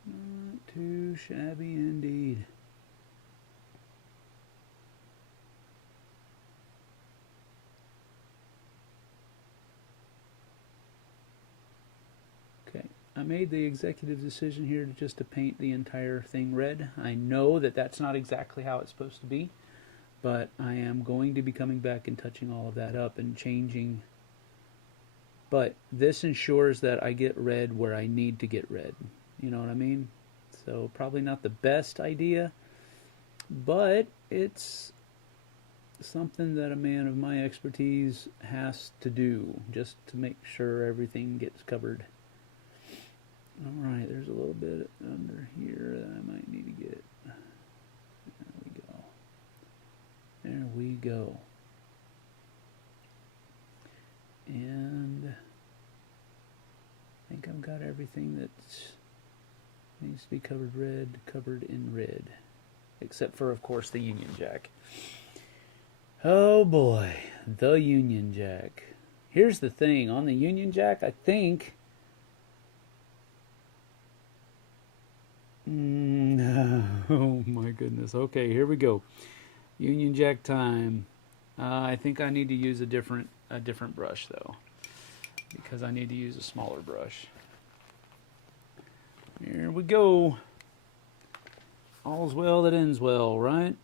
Not too shabby indeed. Okay, I made the executive decision here to paint the entire thing red. I know that that's not exactly how it's supposed to be, but I am going to be coming back and touching all of that up and changing. But this ensures that I get red where I need to get red. You know what I mean? So probably not the best idea, but it's something that a man of my expertise has to do just to make sure everything gets covered. Alright, there's a little bit under here that I might need to get. There we go. There we go. And I think I've got everything that needs to be covered in red. Except for, of course, the Union Jack. Oh boy, the Union Jack. Here's the thing, on the Union Jack, I think... oh my goodness. Okay, here we go. Union Jack time. I think I need to use a different brush though, because I need to use a smaller brush. Here we go. All's well that ends well, right?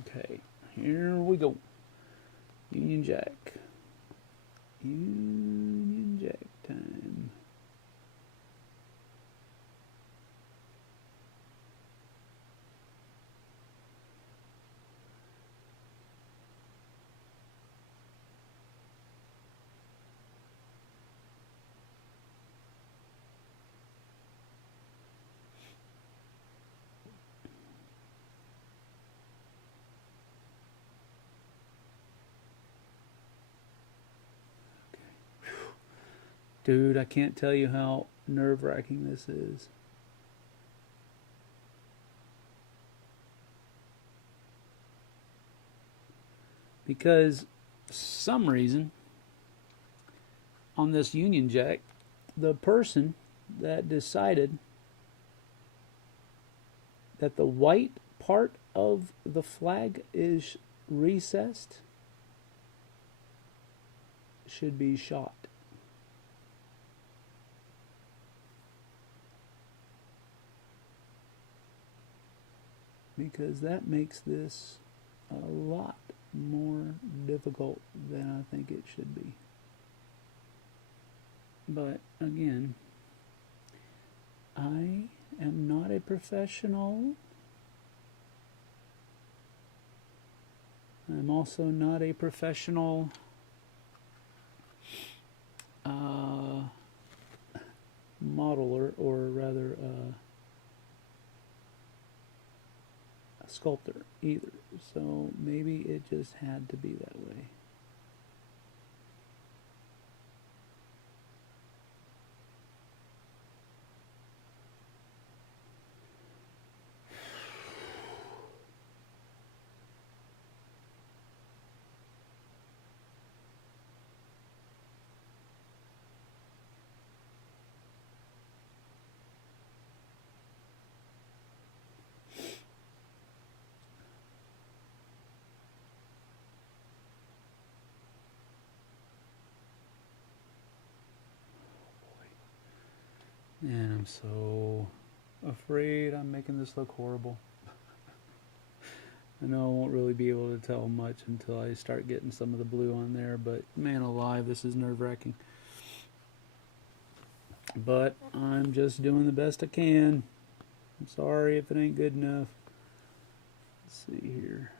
Okay, here we go. Union Jack. Union Jack time. Dude, I can't tell you how nerve-wracking this is. Because for some reason, on this Union Jack, the person that decided that the white part of the flag is recessed should be shot. Because that makes this a lot more difficult than I think it should be. But again, I am not a professional. I'm also not a professional modeler, or rather sculptor either, so maybe it just had to be that way. And I'm so afraid I'm making this look horrible. I know I won't really be able to tell much until I start getting some of the blue on there, but man alive, this is nerve-wracking. But I'm just doing the best I can. I'm sorry if it ain't good enough. Let's see here.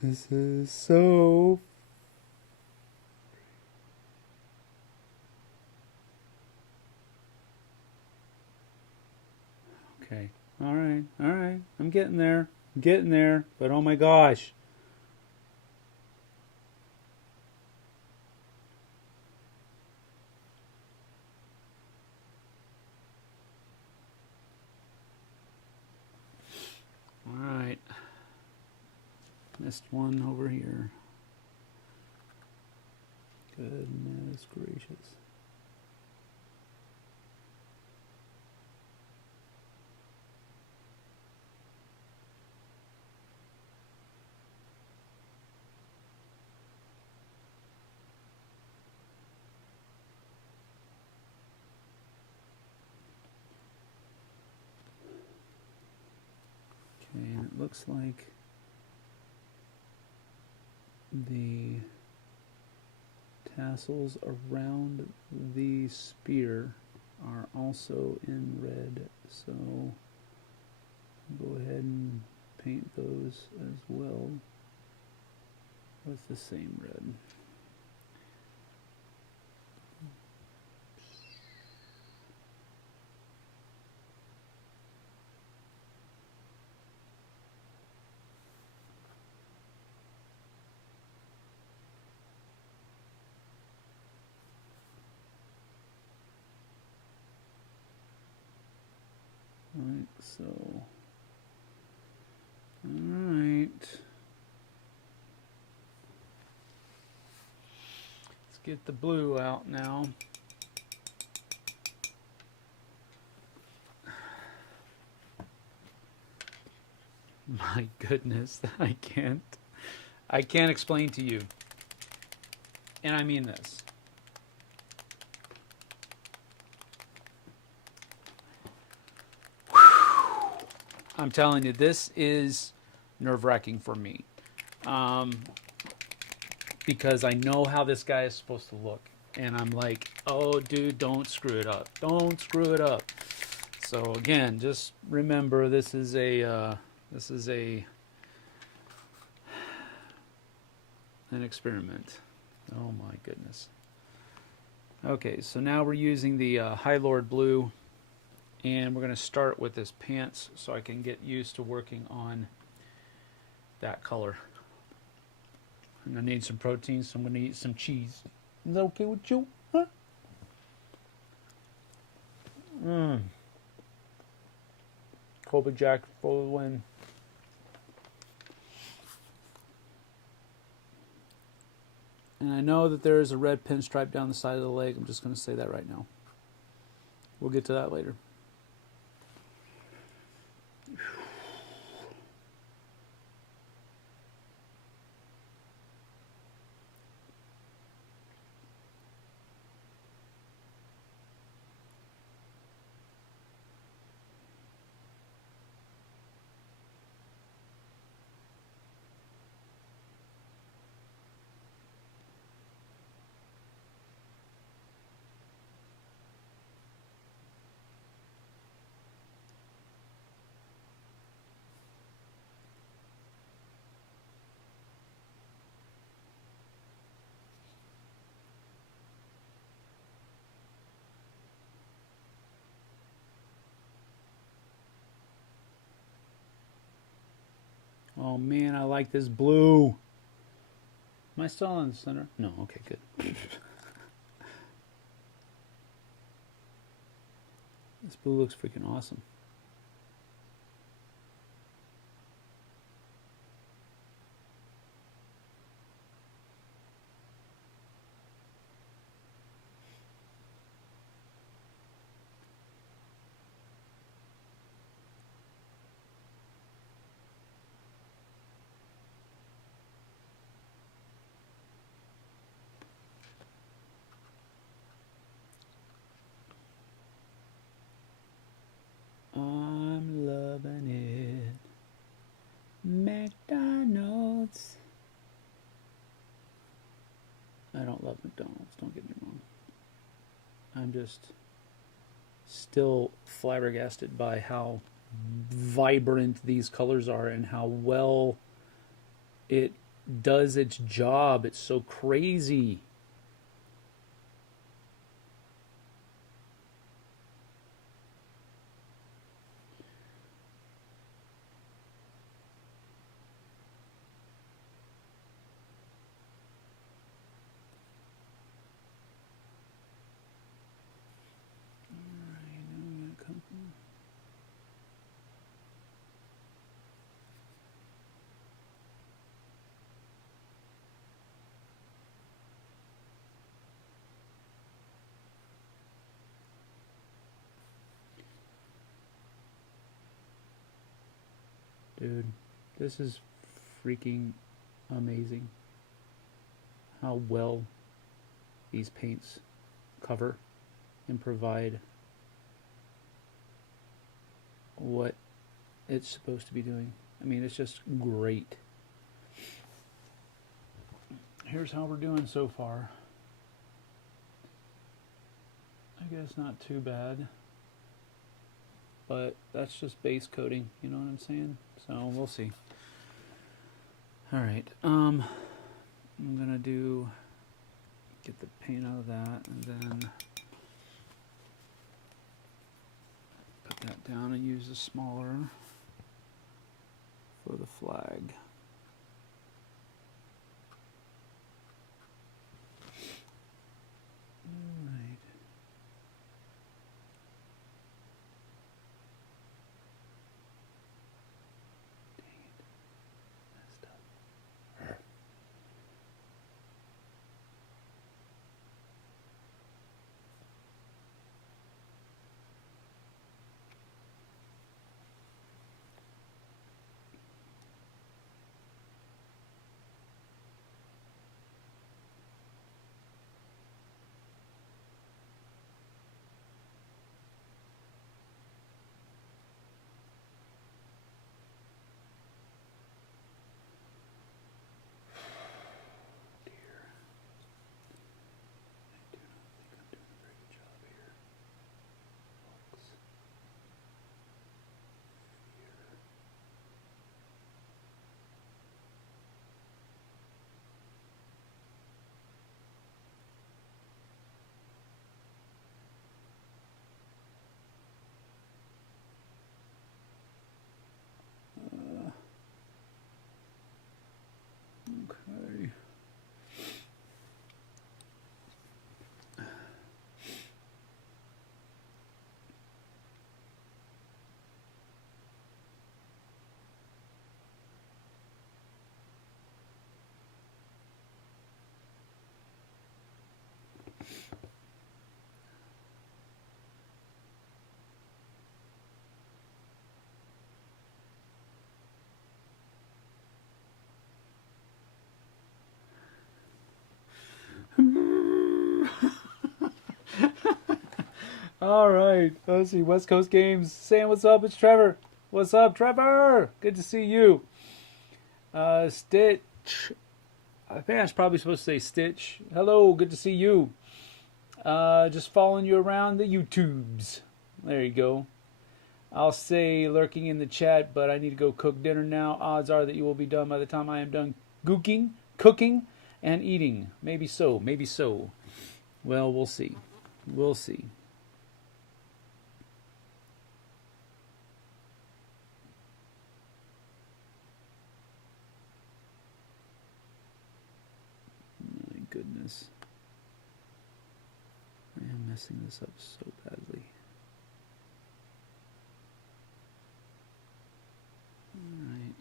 This is so... Okay. All right. All right. I'm getting there. I'm getting there. But oh my gosh. Missed one over here. Goodness gracious. Okay, and it looks like the tassels around the spear are also in red, so go ahead and paint those as well with the same red. Like so. Alright. Let's get the blue out now. My goodness, I can't explain to you. And I mean this. I'm telling you, this is nerve-wracking for me. Because I know how this guy is supposed to look. And I'm like, oh, dude, don't screw it up. Don't screw it up. So, again, just remember this is an experiment. Oh, my goodness. Okay, so now we're using the High Lord Blue. And we're going to start with this pants so I can get used to working on that color. And I need some protein, so I'm going to eat some cheese. Is that okay with you? Huh? Kobe Jack for the win. And I know that there is a red pinstripe down the side of the leg. I'm just going to say that right now. We'll get to that later. Oh man, I like this blue. Am I still in the center? No, okay, good. This blue looks freaking awesome. I'm loving it. McDonald's. I don't love McDonald's, don't get me wrong. I'm just still flabbergasted by how vibrant these colors are and how well it does its job. It's so crazy. Dude, this is freaking amazing. How well these paints cover and provide what it's supposed to be doing. I mean, it's just great. Here's how we're doing so far. I guess not too bad. But that's just base coating, you know what I'm saying? So we'll see. Alright, I'm gonna get the paint out of that and then put that down and use the smaller for the flag. Alright. Dang it. Messed up. Okay. All right, let's see. West Coast Games saying what's up. It's Trevor. What's up, Trevor? Good to see you. Stitch. I think I was probably supposed to say Stitch. Hello, good to see you. Just following you around the YouTubes. There you go. I'll say lurking in the chat, but I need to go cook dinner now. Odds are that you will be done by the time I am done cooking, and eating. Maybe so, maybe so. Well, we'll see. We'll see. My goodness. I am messing this up so badly. Alright.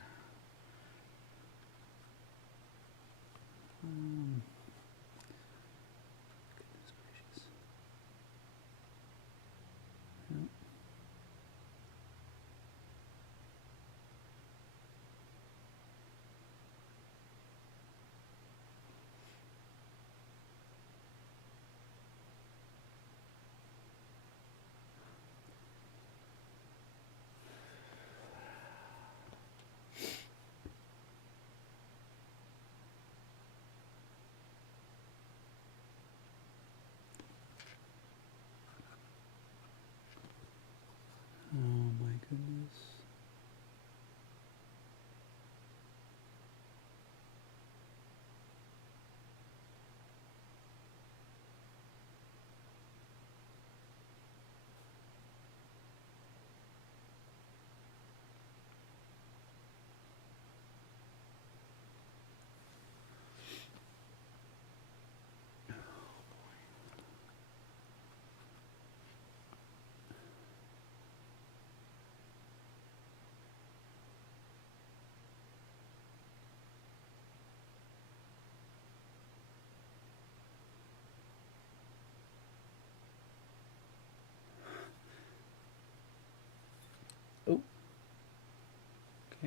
Goodness gracious. Yep.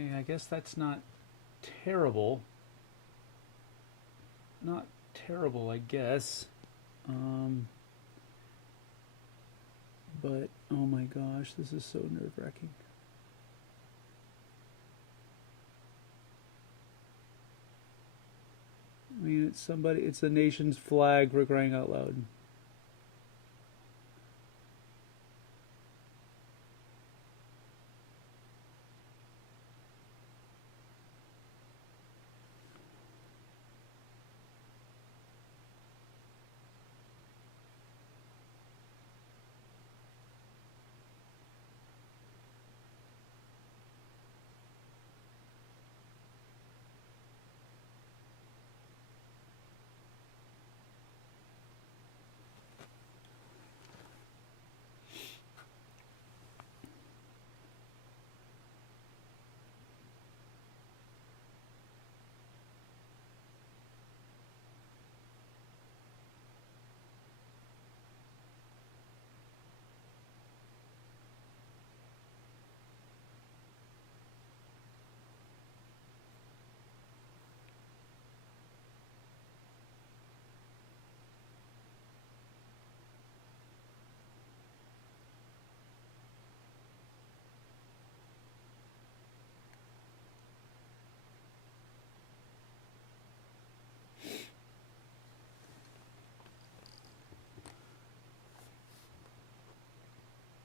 Okay, I guess that's not terrible. Not terrible, I guess. But, oh my gosh, this is so nerve-wracking. I mean, it's the nation's flag, for crying out loud.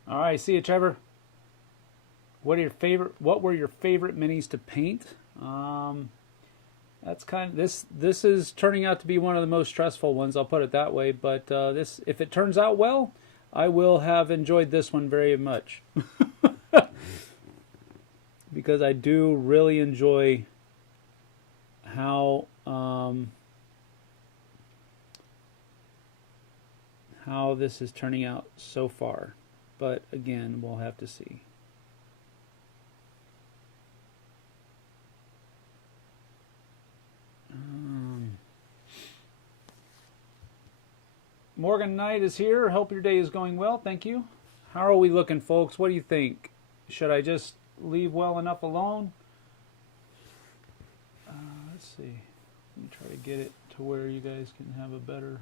All right, see you, Trevor. What were your favorite minis to paint? That's kind of this is turning out to be one of the most stressful ones. I'll put it that way. But this, if it turns out well, I will have enjoyed this one very much because I do really enjoy how this is turning out so far. But again, we'll have to see. Morgan Knight is here. Hope your day is going well. Thank you. How are we looking, folks? What do you think? Should I just leave well enough alone? Let's see. Let me try to get it to where you guys can have a better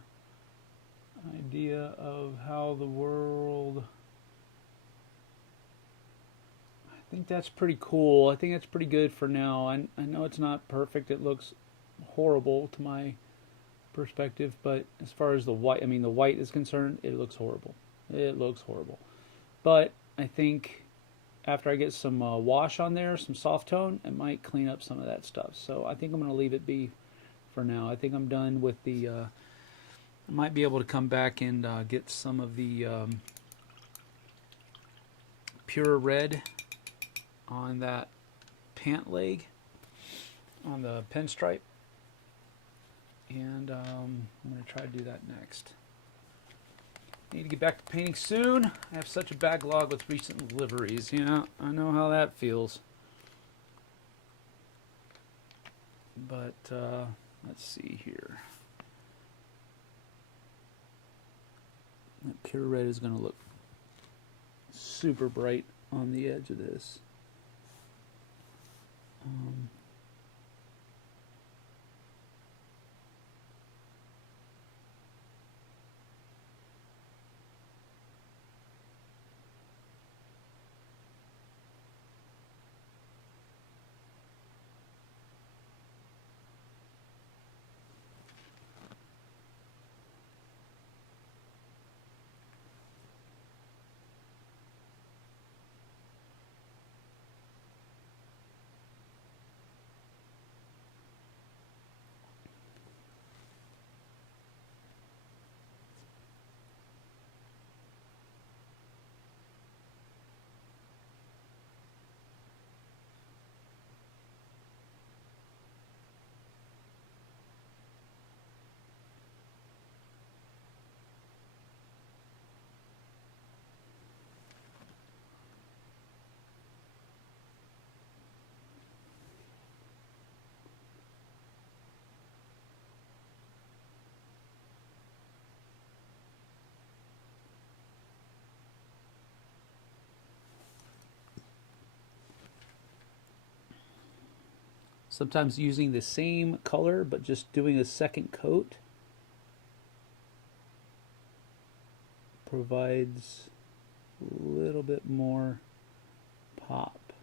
idea of how the world... I think that's pretty cool. I think that's pretty good for now. I know it's not perfect. It looks horrible to my perspective, but as far as the white, the white is concerned, it looks horrible. It looks horrible. But I think after I get some wash on there, some soft tone, it might clean up some of that stuff. So I think I'm going to leave it be for now. I think I'm done with the... I might be able to come back and get some of the pure red on that pant leg on the pinstripe, and I'm going to try to do that next. Need to get back to painting soon. I have such a backlog with recent liveries. Yeah, I know how that feels. But let's see here. That pure red is going to look super bright on the edge of this. Sometimes using the same color but just doing a second coat provides a little bit more pop.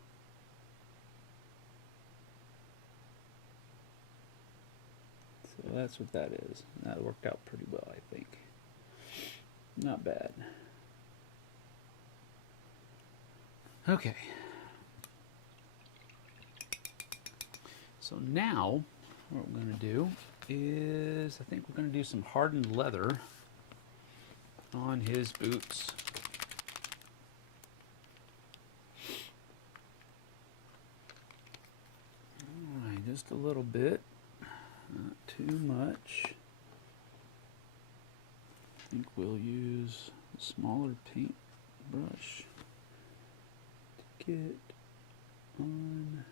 So that's what that is. That worked out pretty well, I think. Not bad. Okay. So now what we're going to do is, I think we're going to do some hardened leather on his boots. Alright, just a little bit, not too much. I think we'll use a smaller paint brush to get on.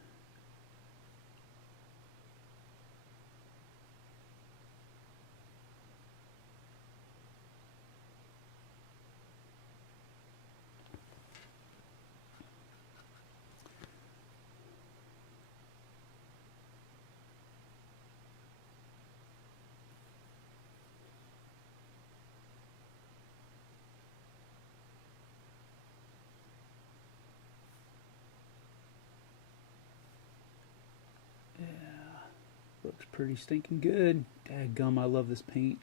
Looks pretty stinking good. Dadgum, I love this paint.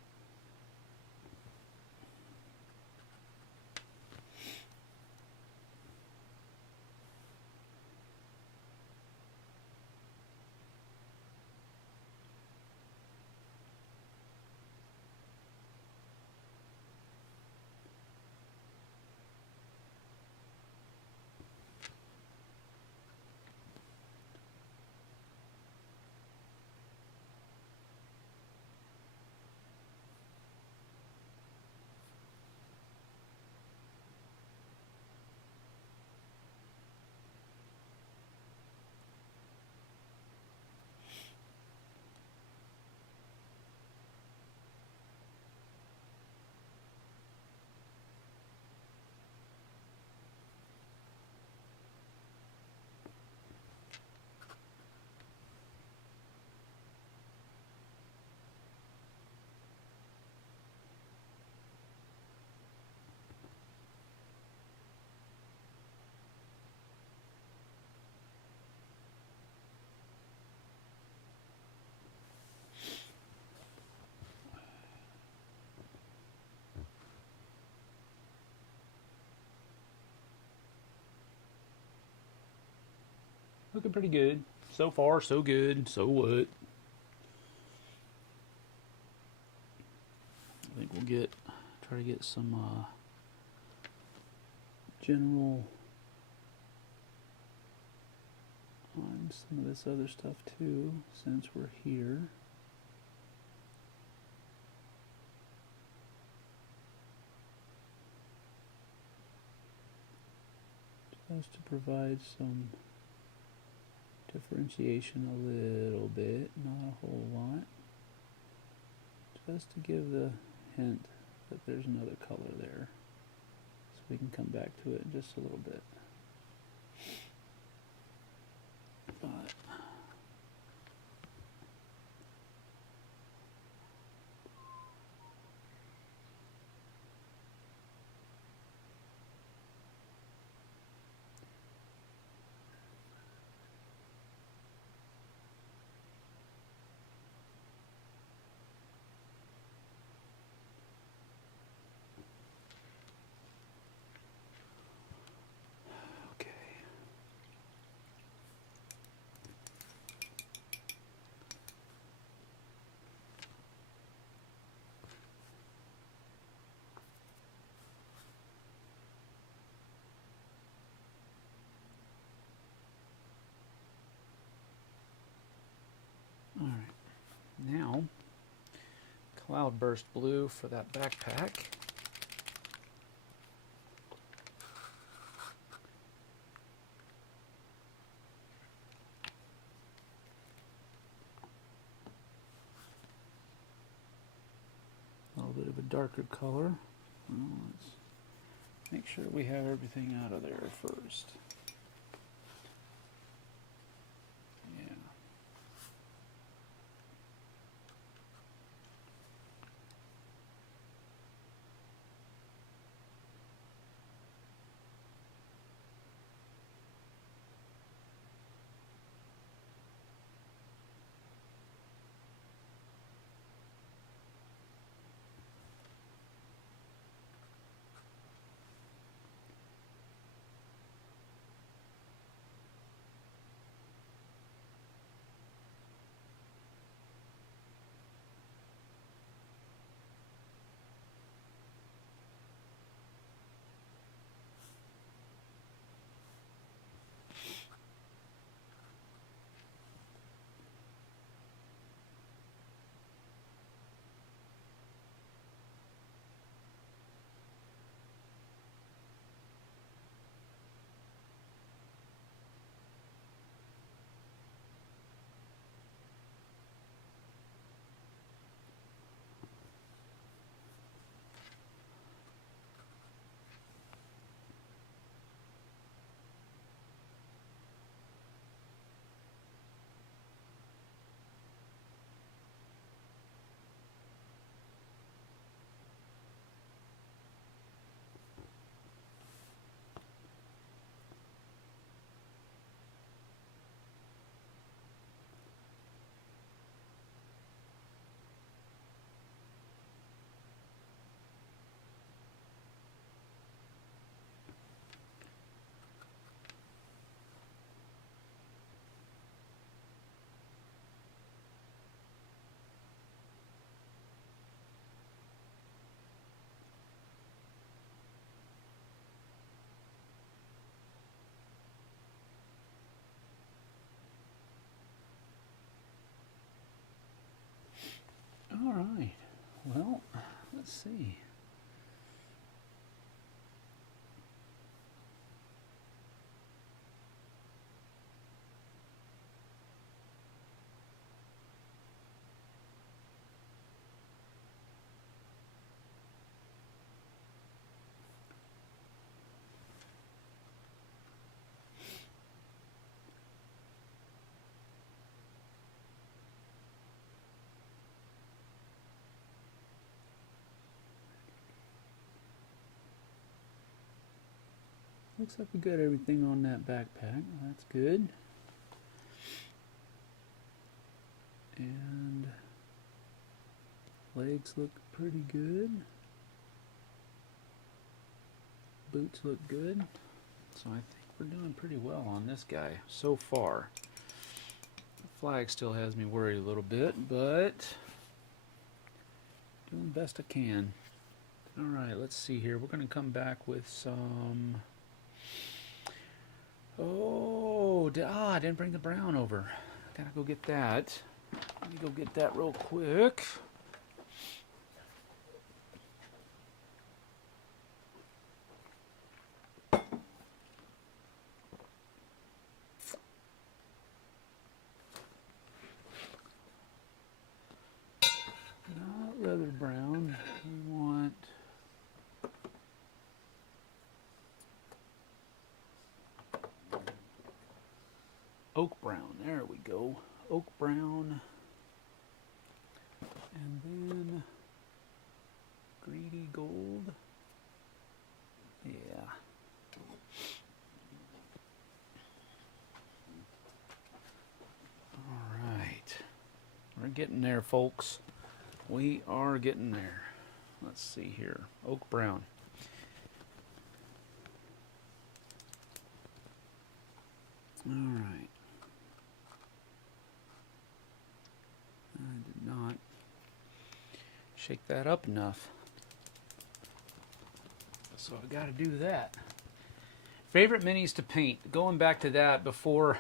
Looking pretty good. So far, so good. So what? I think we'll try to get some general on some of this other stuff too, since we're here. Just to provide some differentiation a little bit, not a whole lot. Just to give the hint that there's another color there. So we can come back to it in just a little bit. But now, Cloudburst Blue for that backpack. A little bit of a darker color. Well, let's make sure we have everything out of there first. Yeah. Well, let's see. Looks like we got everything on that backpack. That's good. And legs look pretty good. Boots look good. So I think we're doing pretty well on this guy so far. The flag still has me worried a little bit, but doing the best I can. Alright, let's see here. We're going to come back with some... Oh, I didn't bring the brown over. Gotta go get that. Let me go get that real quick. Not leather brown. We want... oak brown. There we go. Oak brown. And then greedy gold. Yeah. All right. We're getting there, folks. We are getting there. Let's see here. Oak brown. All right. I did not shake that up enough. So I got to do that. Favorite minis to paint. Going back to that before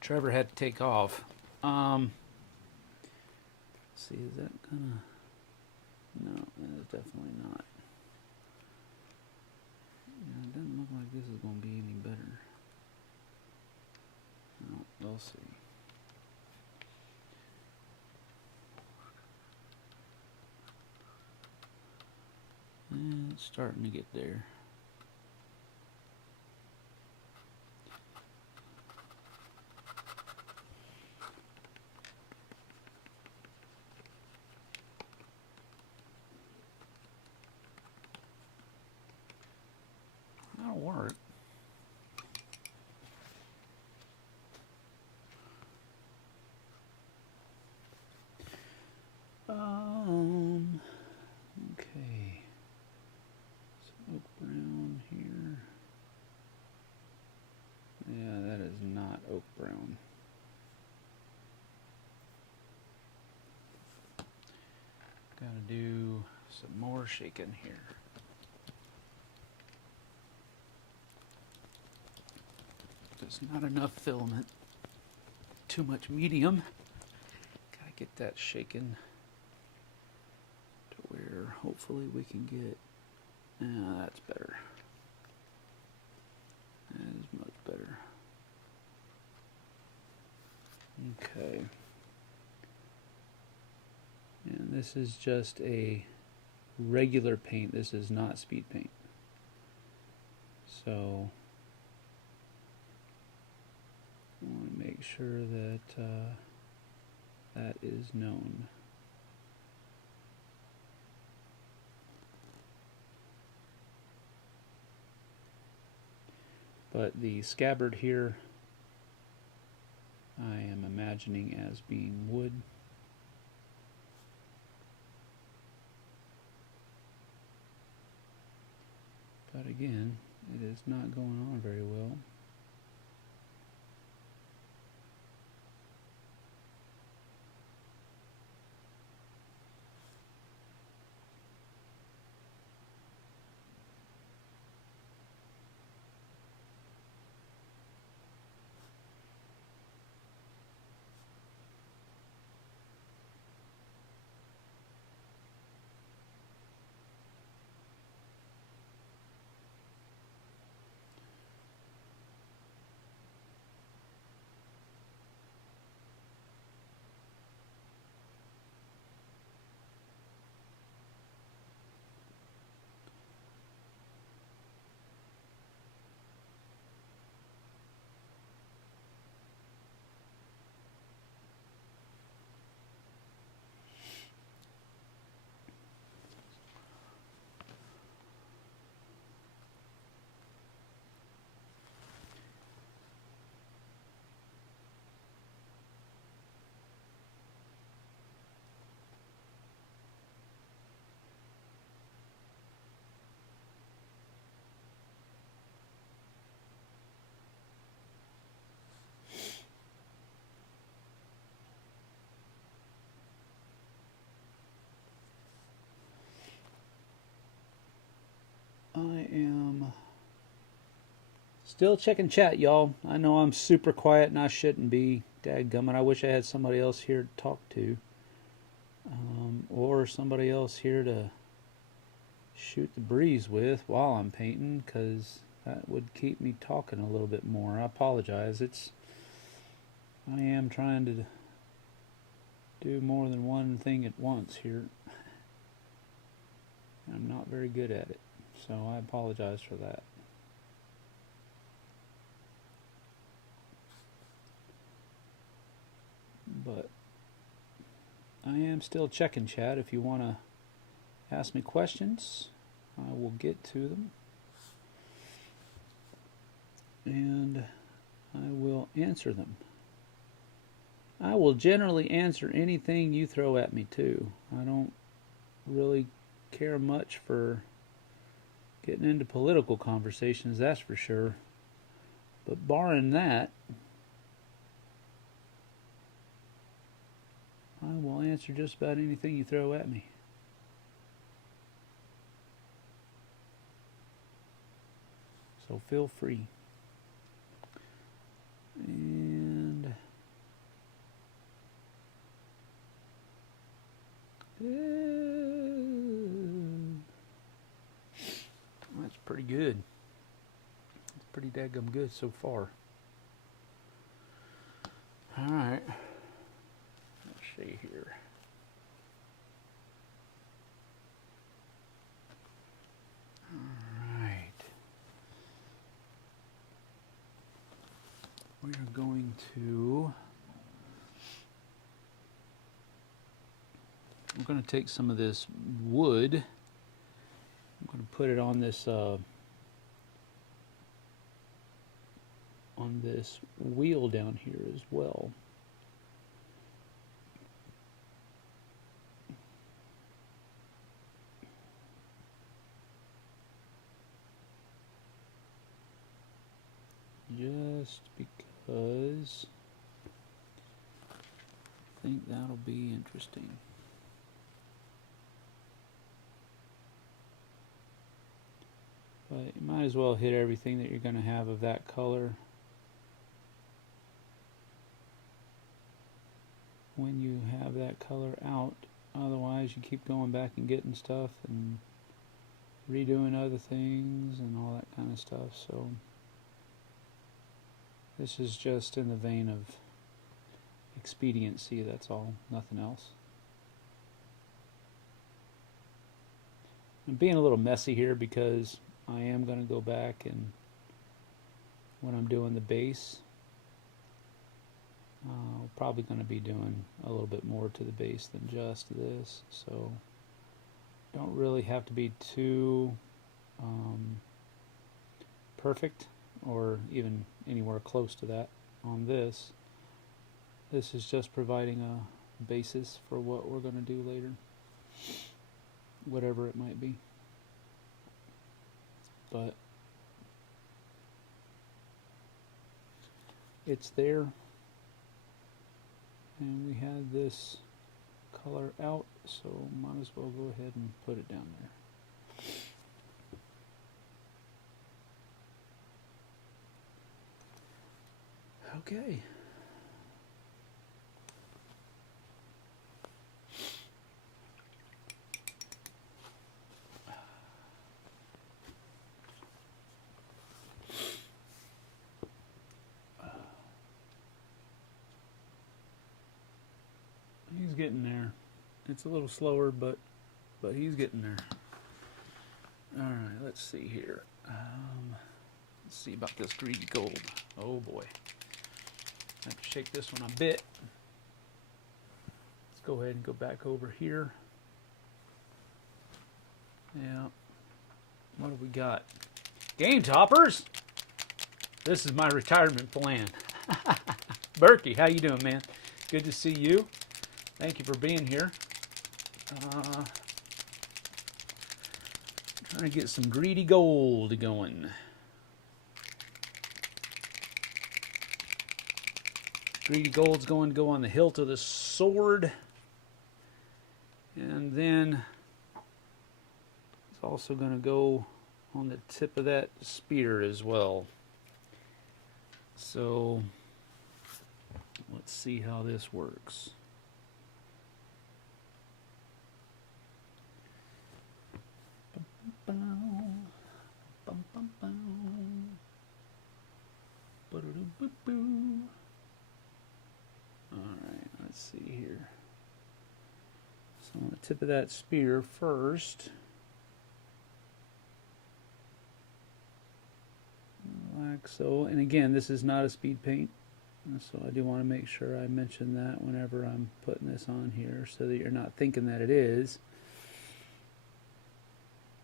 Trevor had to take off. Let's see, is that gonna... No, that is definitely not. Yeah, it doesn't look like this is going to be any better. No, we'll see. And it's starting to get there. That'll work. Okay. So oak brown here. Yeah, that is not oak brown. Gotta do some more shaking here. There's not enough filament. Too much medium. Gotta get that shaken to where hopefully we can get... that's better. That is much better. Okay. And this is just a regular paint. This is not speed paint. So I want to make sure that that is known. But the scabbard here, I am imagining as being wood. But again, it is not going on very well. Still checking chat, y'all. I know I'm super quiet and I shouldn't be. Dadgummit, I wish I had somebody else here to talk to. Or somebody else here to shoot the breeze with while I'm painting, because that would keep me talking a little bit more. I apologize. I am trying to do more than one thing at once here. I'm not very good at it, so I apologize for that. But I am still checking chat. If you want to ask me questions, I will get to them. And I will answer them. I will generally answer anything you throw at me too. I don't really care much for getting into political conversations, that's for sure. But barring that, I will answer just about anything you throw at me. So feel free. And that's pretty good. It's pretty daggum good so far. Alright. Let's see here. Alright. We are going to... I'm going to take some of this wood. I'm going to put it on this wheel down here as well. Just because I think that'll be interesting. But you might as well hit everything that you're going to have of that color when you have that color out. Otherwise you keep going back and getting stuff and redoing other things and all that kind of stuff. So this is just in the vein of expediency, that's all, nothing else. I'm being a little messy here because I am going to go back, and when I'm doing the base, I'm probably going to be doing a little bit more to the base than just this, so don't really have to be too perfect or even anywhere close to that on this. This is just providing a basis for what we're going to do later, whatever it might be. But it's there, and we had this color out, so might as well go ahead and put it down there. Okay. He's getting there. It's a little slower, but he's getting there. All right, let's see here. Let's see about this greedy gold. Oh boy. I have to shake this one a bit. Let's go ahead and go back over here. Yeah. What have we got? Game toppers! This is my retirement plan. Berkey, how you doing, man? Good to see you. Thank you for being here. Trying to get some greedy gold going. Greedy gold's going to go on the hilt of the sword. And then it's also going to go on the tip of that spear as well. So let's see how this works. Alright, let's see here. So on the tip of that spear first, like so. And again, this is not a speed paint, so I do want to make sure I mention that whenever I'm putting this on here, so that you're not thinking that it is.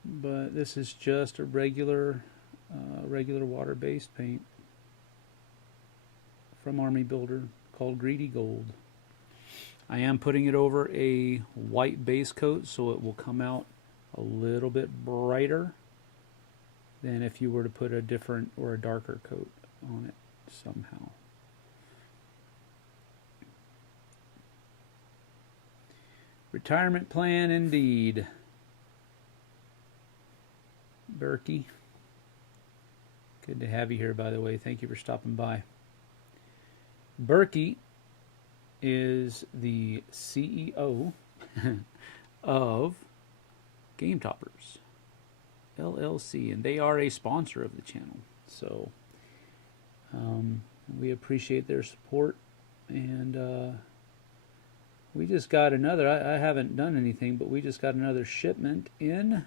But this is just a regular water-based paint from Army Builder called Greedy Gold. I am putting it over a white base coat, so it will come out a little bit brighter than if you were to put a different or a darker coat on it somehow. Retirement plan indeed. Berkey, good to have you here, by the way. Thank you for stopping by. Berkey is the CEO of Game Toppers LLC, and they are a sponsor of the channel. So we appreciate their support, and we just got another, I haven't done anything, but we just got another shipment in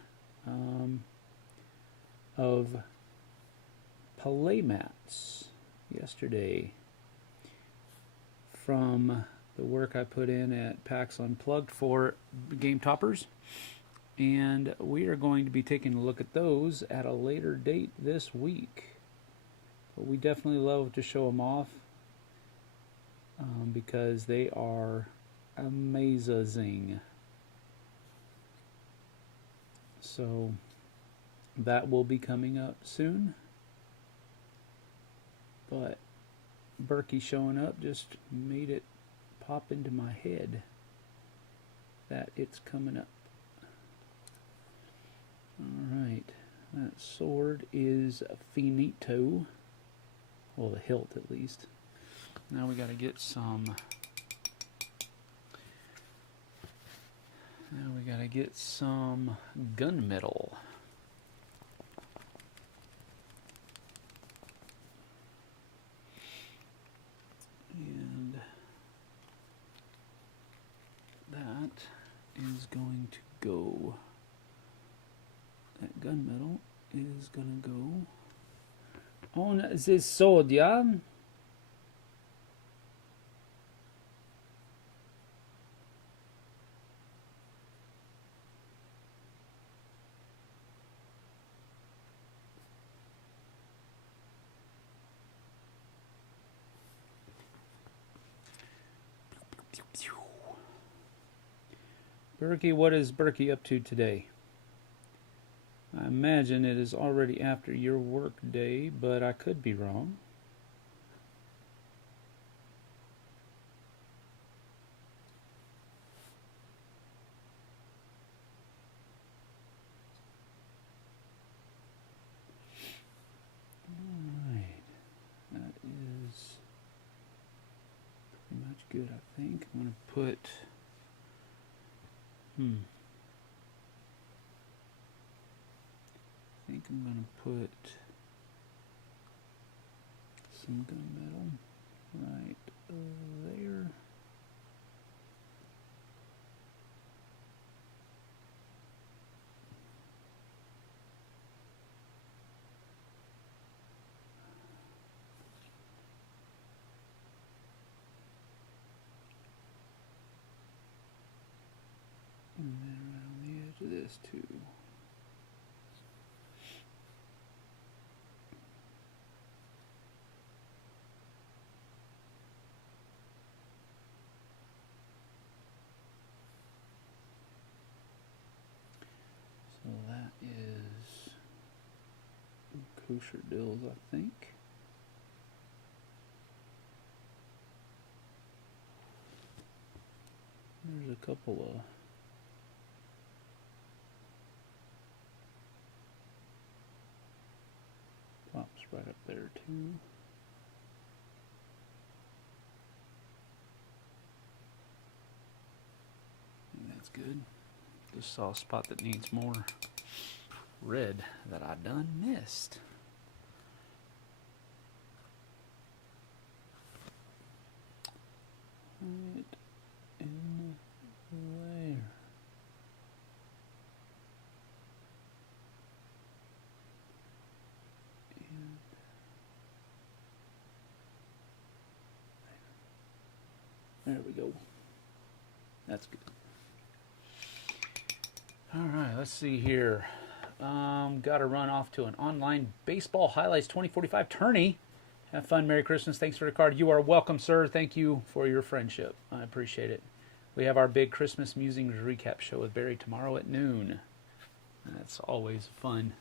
of playmats yesterday from the work I put in at PAX Unplugged for Game Toppers, and we are going to be taking a look at those at a later date this week. But we definitely love to show them off because they are amazing. So that will be coming up soon. But Berkey showing up just made it pop into my head that it's coming up. Alright, that sword is finito. Well, the hilt at least. Now we gotta get some. Now we gotta get some gunmetal. And that is going to go. That gunmetal is gonna go on this sword, yeah. Berkey, what is Berkey up to today? I imagine it is already after your work day, but I could be wrong. Alright, that is pretty much good, I think. I'm going to put... I think I'm going to put some gunmetal right there. And then around the edge of this too. So that is kosher dills, I think. There's a couple of pops right up there too. good. Just saw a spot that needs more red that I done missed. Right in there. There we go. That's good. All right, let's see here. Got to run off to an online baseball highlights 2045 tourney. Have fun. Merry Christmas. Thanks for the card. You are welcome, sir. Thank you for your friendship. I appreciate it. We have our big Christmas musings recap show with Barry tomorrow at noon. That's always fun.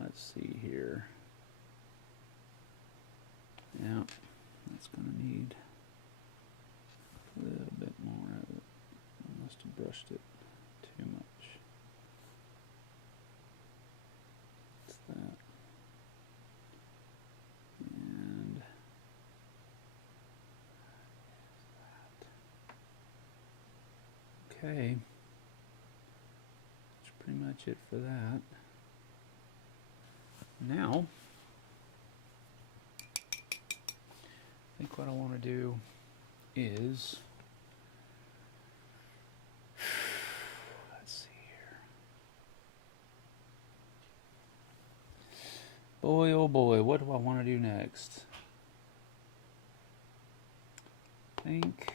Let's see here. Yeah, that's going to need a little bit more of it. I must have brushed it too much. What's that? And okay. That's pretty much it for that. Now, I think what I want to do is, let's see here. Boy, oh boy, what do I want to do next? I think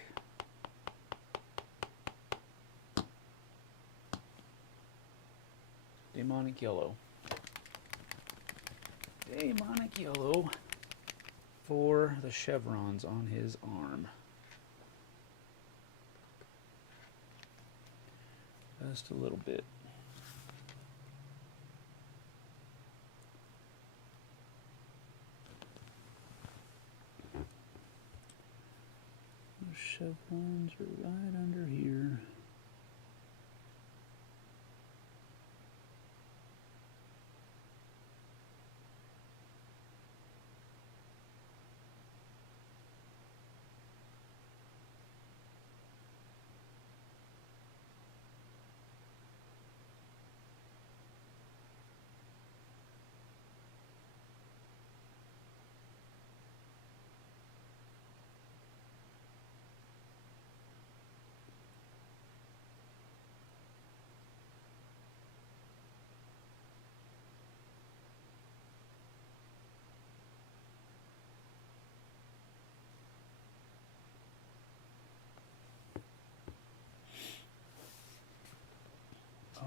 demonic yellow. Demonic yellow for the chevrons on his arm. Just a little bit. Those chevrons are right under here.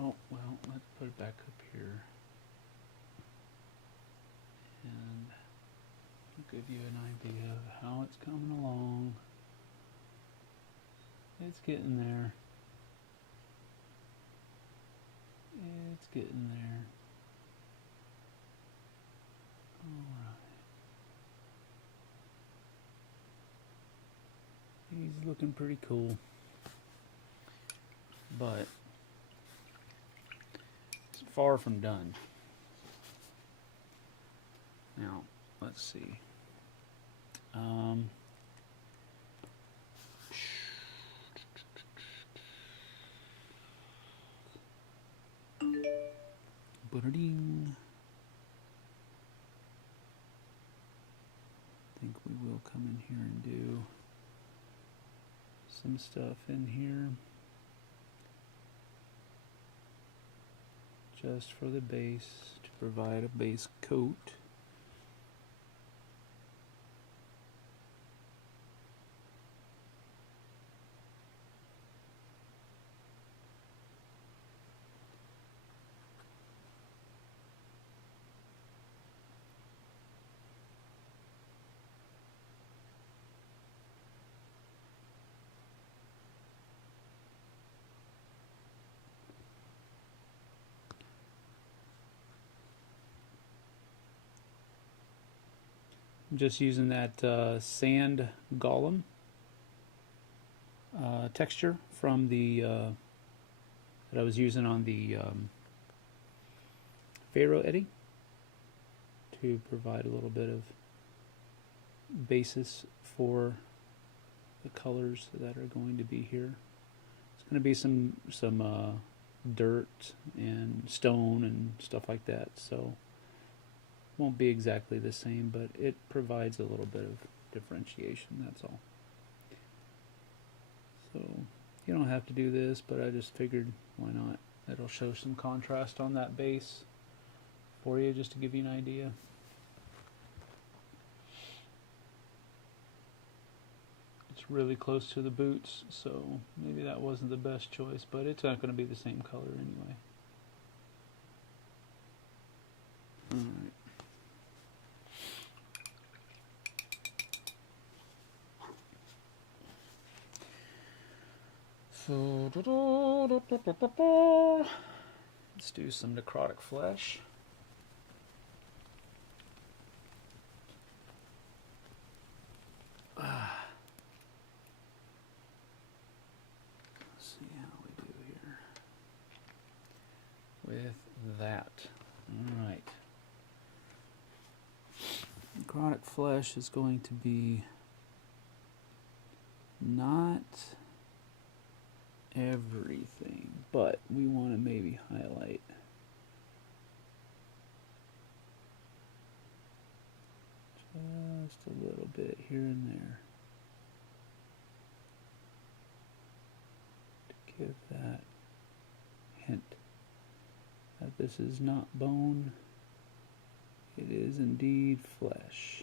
Oh, well, let's put it back up here. And I'll give you an idea of how it's coming along. It's getting there. It's getting there. Alright. He's looking pretty cool. But it's far from done. Now, let's see. Ba-da-ding. I think we will come in here and do some stuff in here just for the base to provide a base coat. I'm just using that sand golem texture from the that I was using on the Pharaoh Eddy to provide a little bit of basis for the colors that are going to be here. It's going to be some dirt and stone and stuff like that, so won't be exactly the same, but it provides a little bit of differentiation, that's all. So you don't have to do this, but I just figured why not. It'll show some contrast on that base for you, just to give you an idea. It's really close to the boots, so maybe that wasn't the best choice, but it's not going to be the same color anyway. Alright. So, let's do some necrotic flesh. Let's see how we do here with that. Alright. Necrotic flesh is going to be not everything, but we want to maybe highlight just a little bit here and there to give that hint that this is not bone, it is indeed flesh.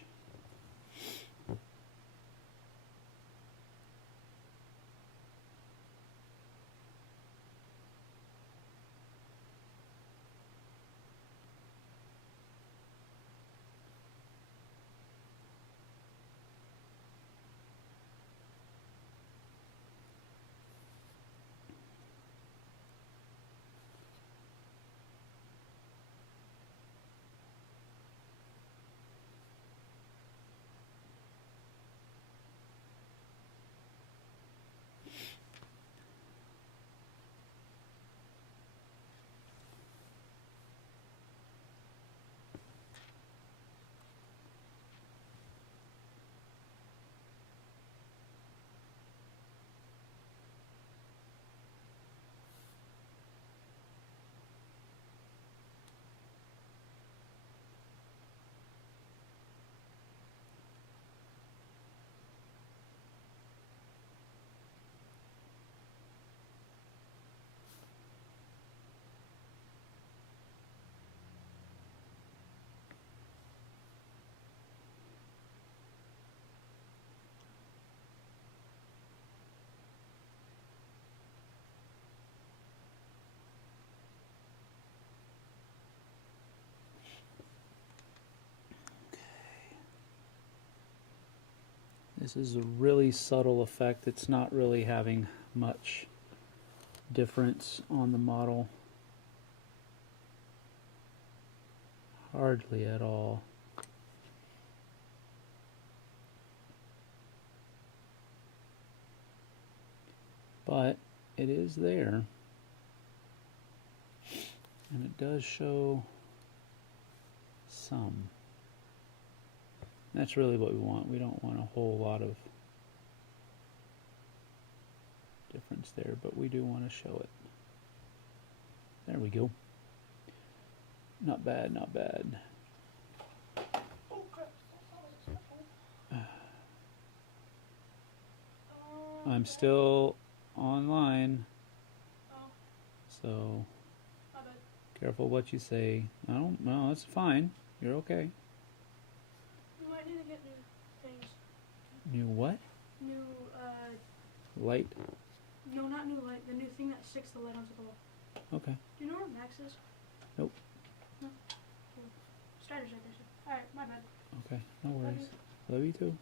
This is a really subtle effect. It's not really having much difference on the model. Hardly at all. But it is there. And it does show some. That's really what we want. We don't want a whole lot of difference there, but we do want to show it. There we go. Not bad, not bad. I'm still online, so careful what you say. I don't know, that's fine. You're okay. You might need to get new things. New what? New, light? No, not new light. The new thing that sticks the light onto the wall. Okay. Do you know where Max is? Nope. No? Cool. Strider's right there, so. Alright, my bad. Okay, no worries. Love you too.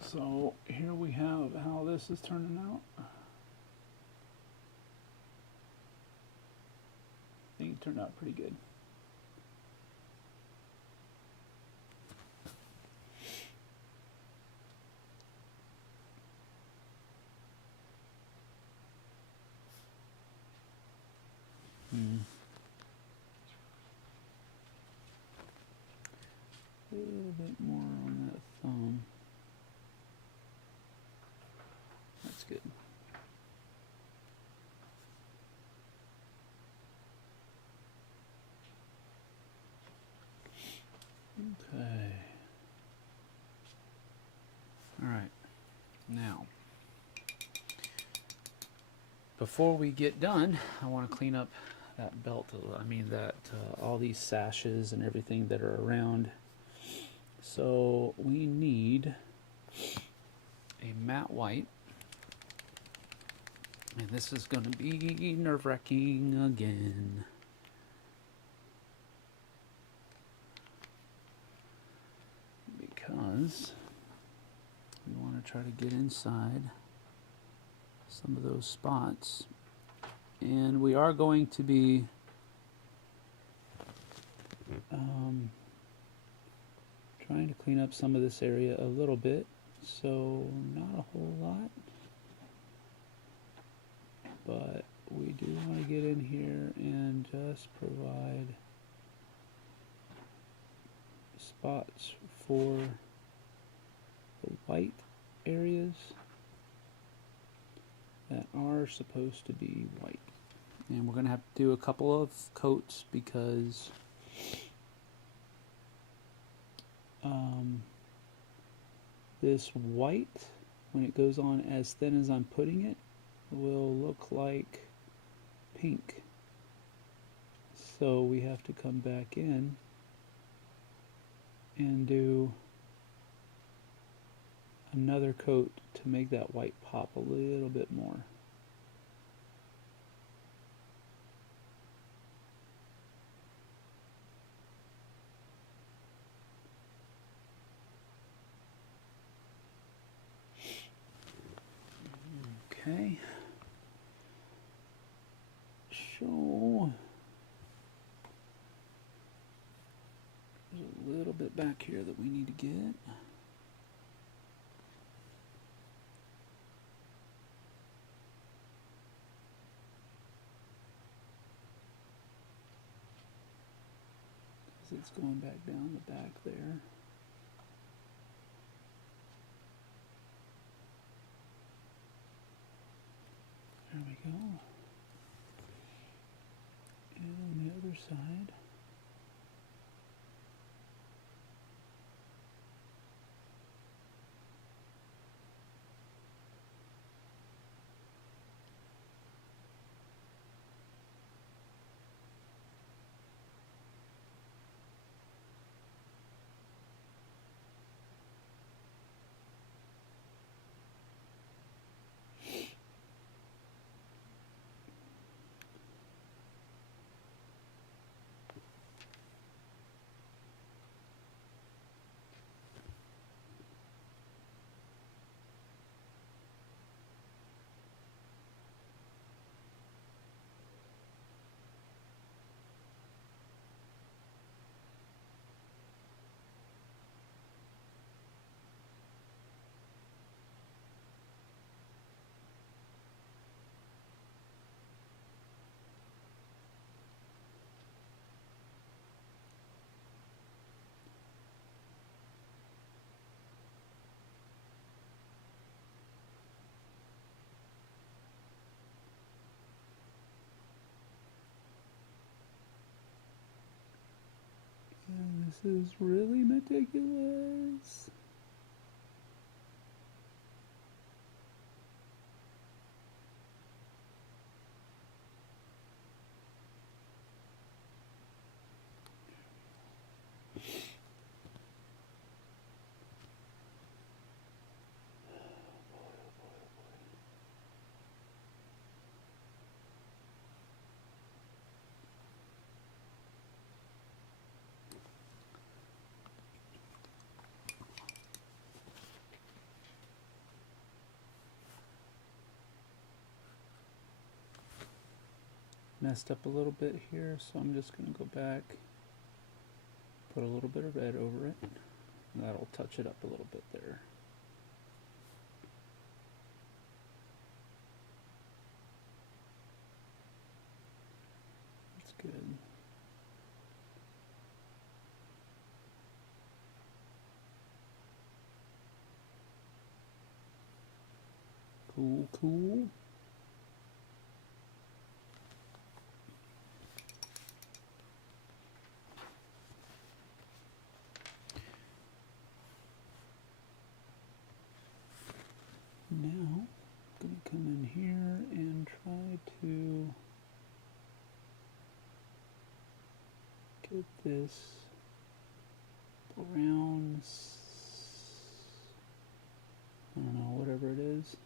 So here we have how this is turning out. I think it turned out pretty good. little bit more on that thumb. That's good. Okay. All right. Now, before we get done, I want to clean up that belt. I mean that all these sashes and everything that are around. So we need a matte white. And this is going to be nerve-wracking again. Because we want to try to get inside some of those spots. And we are going to be trying to clean up some of this area a little bit. So not a whole lot. But we do want to get in here and just provide spots for the white areas that are supposed to be white. And we're going to have to do a couple of coats because this white, when it goes on as thin as I'm putting it, will look like pink. So we have to come back in and do another coat to make that white pop a little bit more. Okay. So there's a little bit back here that we need to get. It's going back down the back there. There we go. And on the other side. And this is really meticulous. Messed up a little bit here, so I'm just going to go back, put a little bit of red over it, and that'll touch it up a little bit there. That's good. Cool, cool. Now, I'm going to come in here and try to get this brown, I don't know, whatever it is.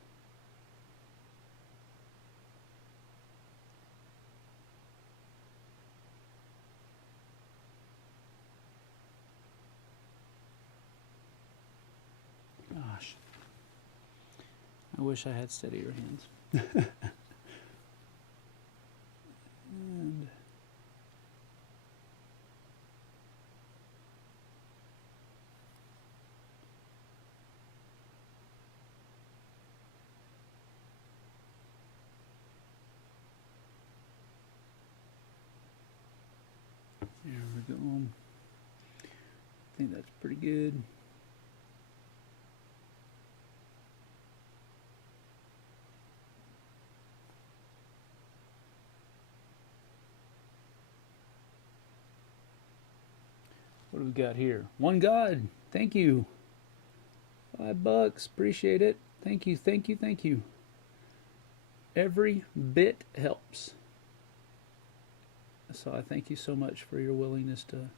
Gosh. I wish I had steadier hands. And there we go. I think that's pretty good. What do we got here? One God. Thank you. $5. Appreciate it. Thank you, thank you, thank you. Every bit helps. So I thank you so much for your willingness to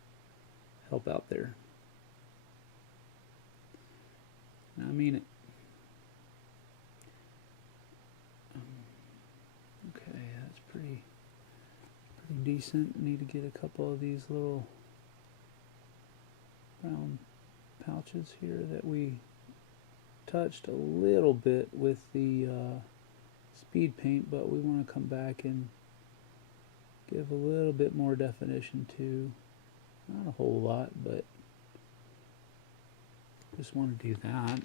help out there. I mean it. Okay, that's pretty decent. Need to get a couple of these little brown pouches here that we touched a little bit with the speed paint, but we want to come back and give a little bit more definition to, not a whole lot, but just want to do that. A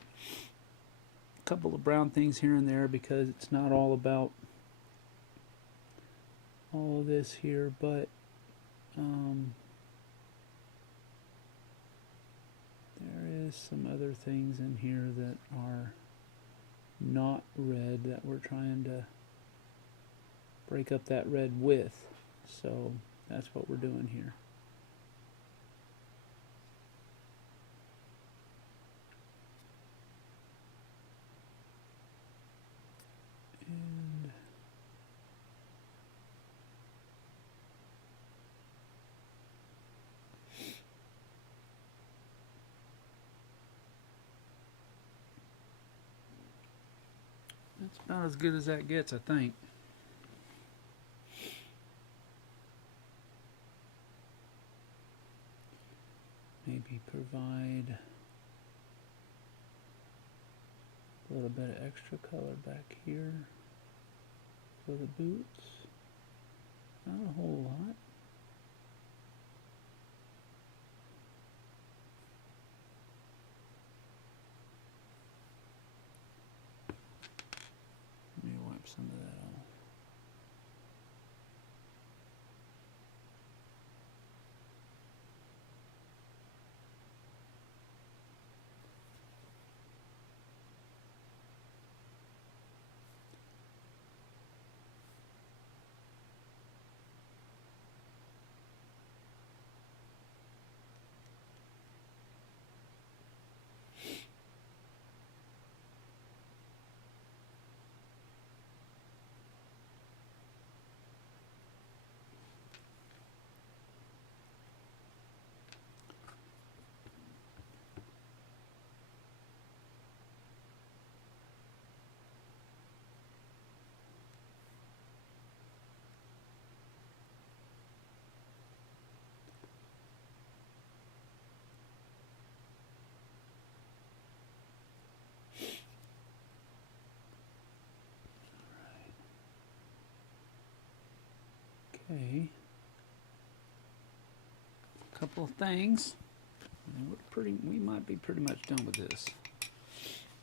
couple of brown things here and there because it's not all about all of this here, but there is some other things in here that are not red that we're trying to break up that red with. So that's what we're doing here. And that's about as good as that gets, I think. Maybe provide a little bit of extra color back here for the boots. Not a whole lot. Let me wipe some of that off. Okay, a couple of things. We might be pretty much done with this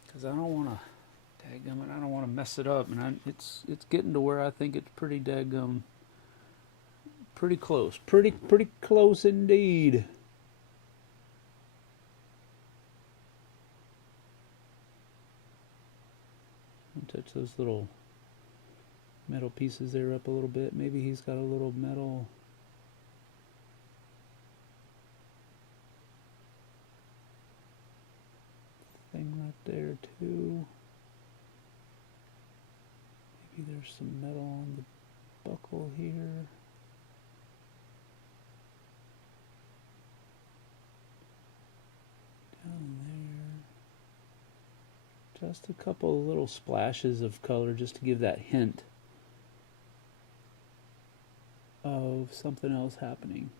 because I don't want to dadgum it. I don't want to mess it up, and it's getting to where I think it's pretty dadgum, pretty close, pretty close indeed. Touch those little metal pieces there up a little bit. Maybe he's got a little metal thing right there too. Maybe there's some metal on the buckle here. Down there. Just a couple of little splashes of color just to give that hint of something else happening.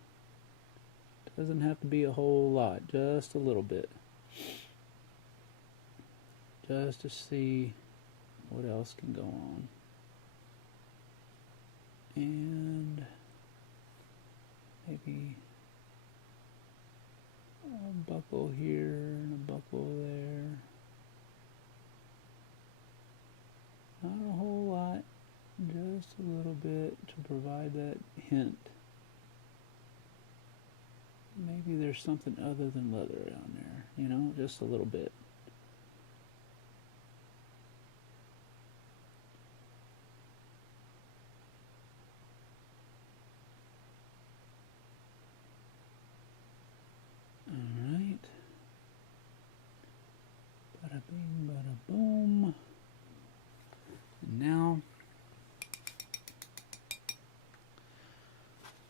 Doesn't have to be a whole lot, just a little bit. Just to see what else can go on. And maybe a buckle here and a buckle there. Not a whole lot, just a little bit to provide that hint. Maybe there's something other than leather on there, you know, just a little bit. Alright. Bada bing, bada boom. And now,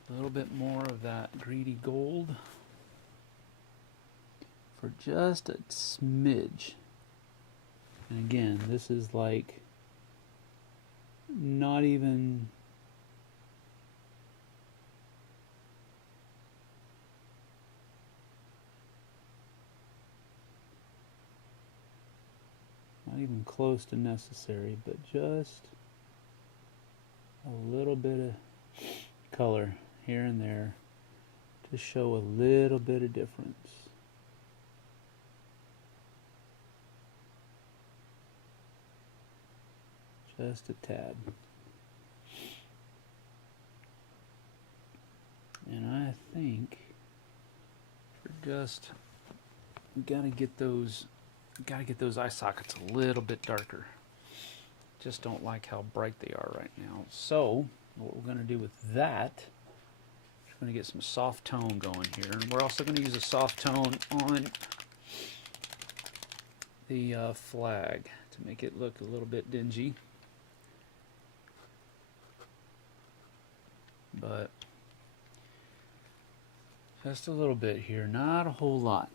a little bit more of that greedy gold for just a smidge. And again, this is like not even close to necessary, but just a little bit of color here and there to show a little bit of difference. Just a tad. And I think for just gotta get those eye sockets a little bit darker. Just don't like how bright they are right now. So what we're going to do with that, we're going to get some soft tone going here, and we're also going to use a soft tone on the flag to make it look a little bit dingy. But just a little bit here, not a whole lot.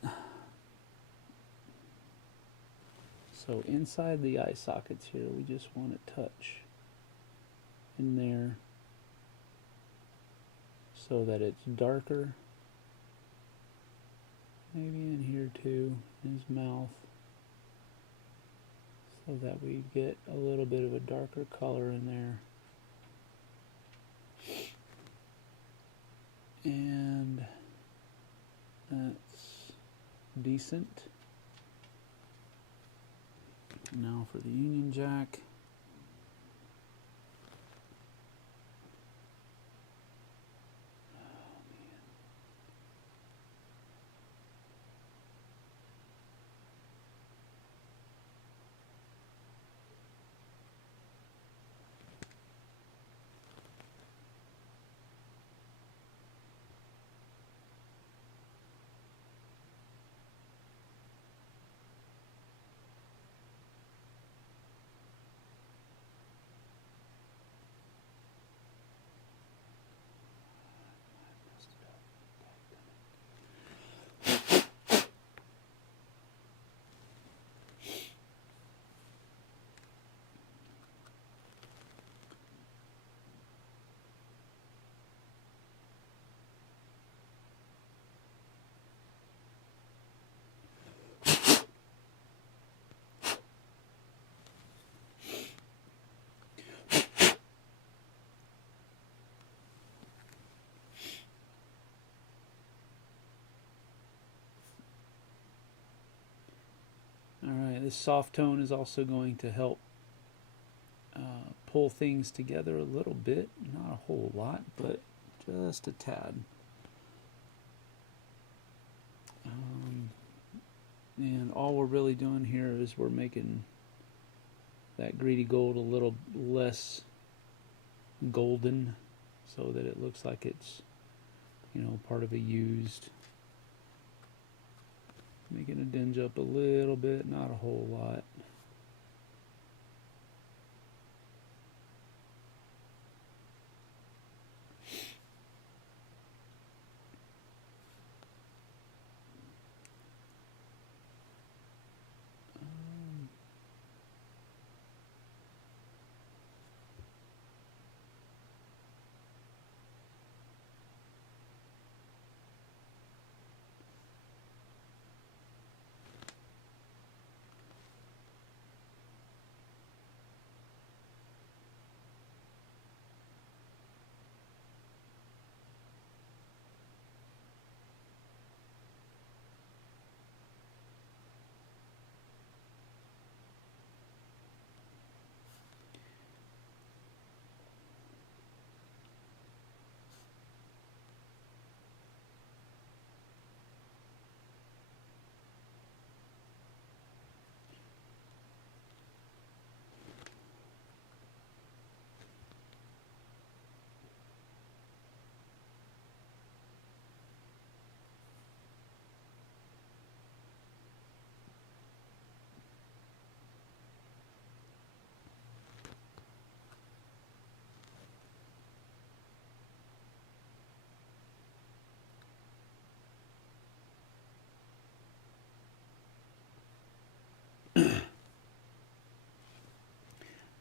So inside the eye sockets here, we just want to touch in there so that it's darker. Maybe in here too, in his mouth, so that we get a little bit of a darker color in there. And that's decent. Now for the Union Jack. Alright, this soft tone is also going to help pull things together a little bit. Not a whole lot, but just a tad. And all we're really doing here is we're making that greedy gold a little less golden so that it looks like it's, you know, part of a used. Making it dinge up a little bit, not a whole lot.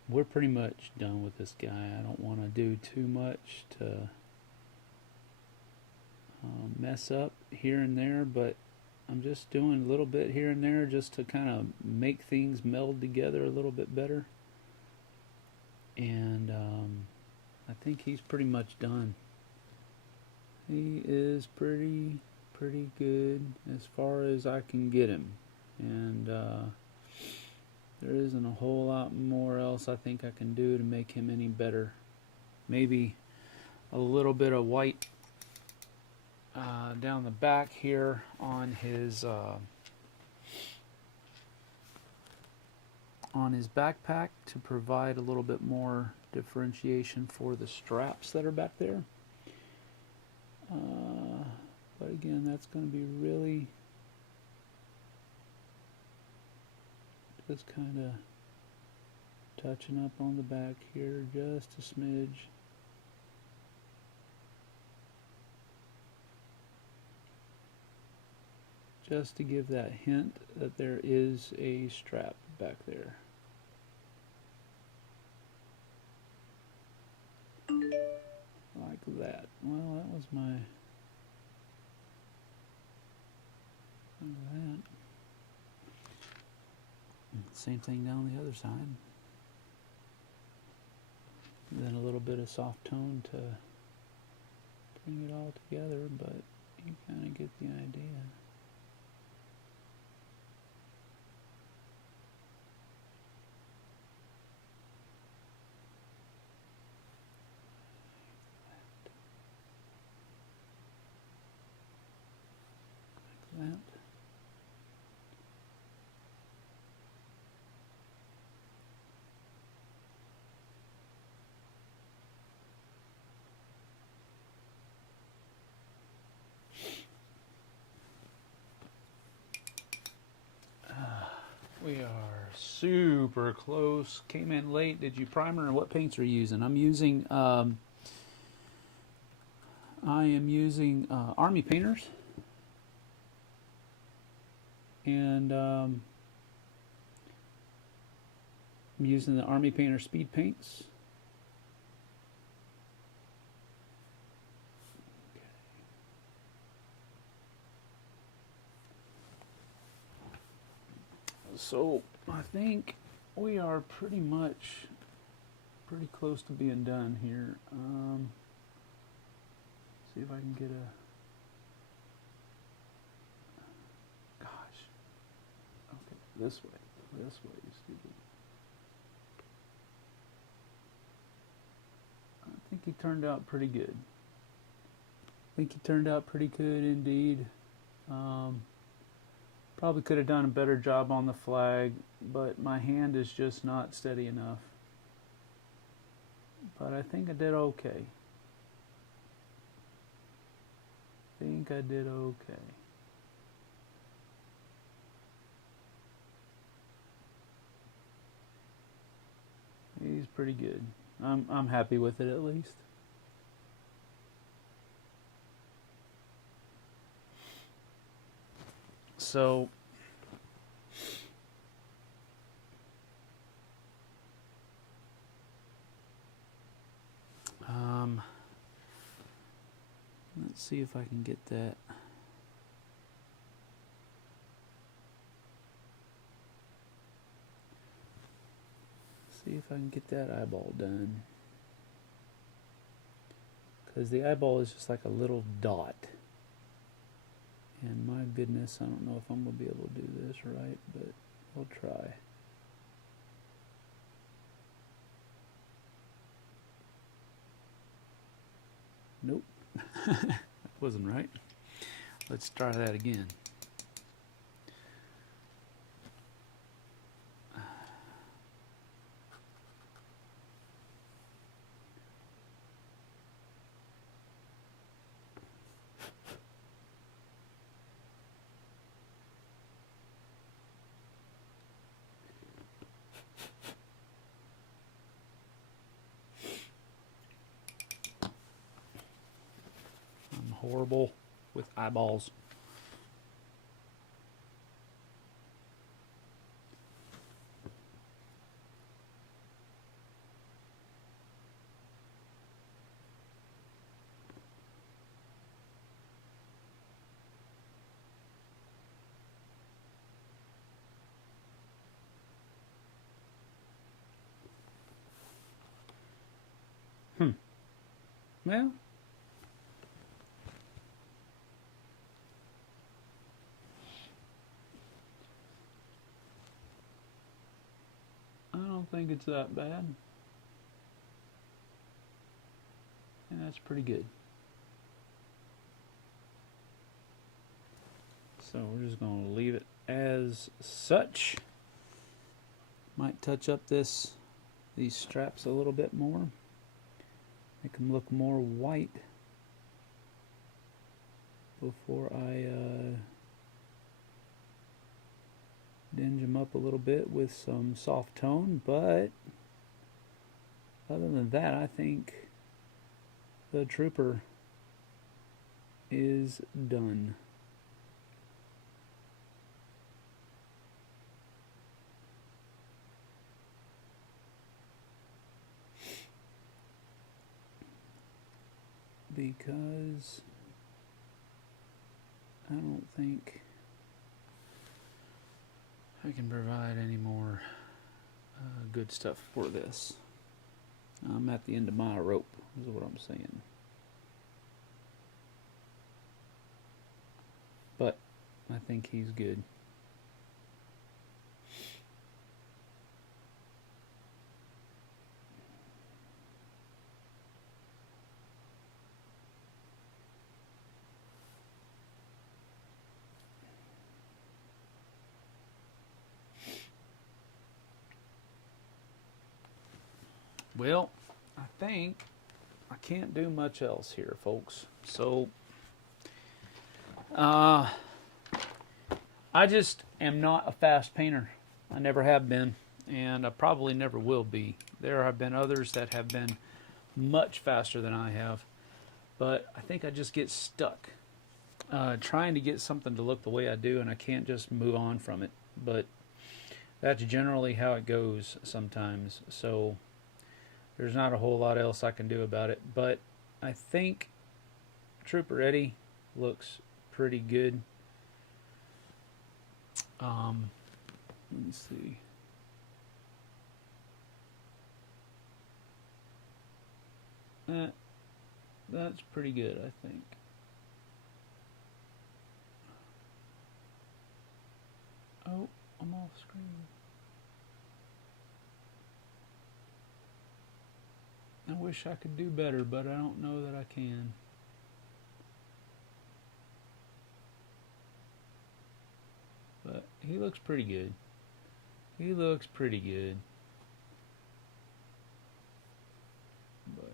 We're pretty much done with this guy. I don't want to do too much to mess up here and there, but I'm just doing a little bit here and there just to kind of make things meld together a little bit better. And I think he's pretty much done. He is pretty good as far as I can get him. And there isn't a whole lot more else I think I can do to make him any better. Maybe a little bit of white down the back here on his backpack to provide a little bit more differentiation for the straps that are back there. But again, that's going to be really just kind of touching up on the back here just a smidge. Just to give that hint that there is a strap back there. Like that. Well, that was my... that. Same thing down the other side. And then a little bit of soft tone to bring it all together, but you kind of get the idea. Like that. We are super close. Came in late. Did you primer? And what paints are you using? I'm using I am using Army Painters, and I'm using the Army Painter Speed Paints. So I think we are pretty close to being done here. See if I can get a... Gosh. Okay, this way, you stupid. I think he turned out pretty good. I think he turned out pretty good indeed. Probably could have done a better job on the flag, but my hand is just not steady enough. But I think I did okay. Think I did okay. He's pretty good. I'm happy with it at least. So let's see if I can get that. See if I can get that eyeball done. Because the eyeball is just like a little dot. And my goodness, I don't know if I'm going to be able to do this right, but we'll try. Nope. That wasn't right. Let's try that again. I'm horrible with eyeballs. Well, I don't think it's that bad. And that's pretty good. So we're just going to leave it as such. Might touch up these straps a little bit more. Make them look more white before I dinge them up a little bit with some soft tone. But other than that, I think the trooper is done. Because I don't think I can provide any more good stuff for this. I'm at the end of my rope, is what I'm saying. But I think he's good. Well, I think I can't do much else here, folks. So, I just am not a fast painter. I never have been, and I probably never will be. There have been others that have been much faster than I have, but I think I just get stuck trying to get something to look the way I do, and I can't just move on from it. But that's generally how it goes sometimes. So there's not a whole lot else I can do about it, but I think Trooper Eddie looks pretty good. Let me see. That's pretty good, I think. Oh, I'm off screen. I wish I could do better, but I don't know that I can. But But he looks pretty good. He looks pretty good. But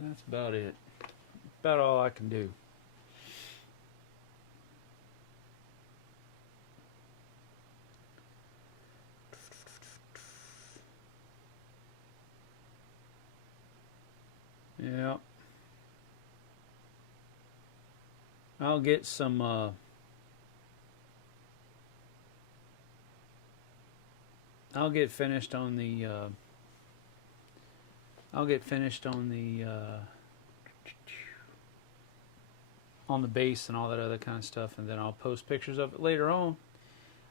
that's about it. About all I can do. Yeah. I'll get some I'll get finished on the on the base and all that other kind of stuff, and then I'll post pictures of it later on.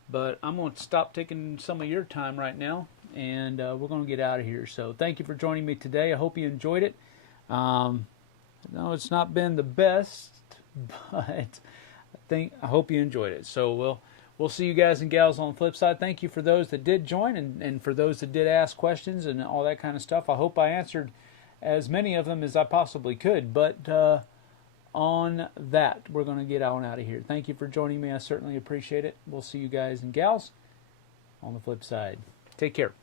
But I'm going to stop taking some of your time right now, and we're going to get out of here. So thank you for joining me today. I hope you enjoyed it. No, it's not been the best, but I hope you enjoyed it. So we'll see you guys and gals on the flip side. Thank you for those that did join, and for those that did ask questions and all that kind of stuff. I hope I answered as many of them as I possibly could. But on that, we're going to get on out of here. Thank you for joining me. I certainly appreciate it. We'll see you guys and gals on the flip side. Take care.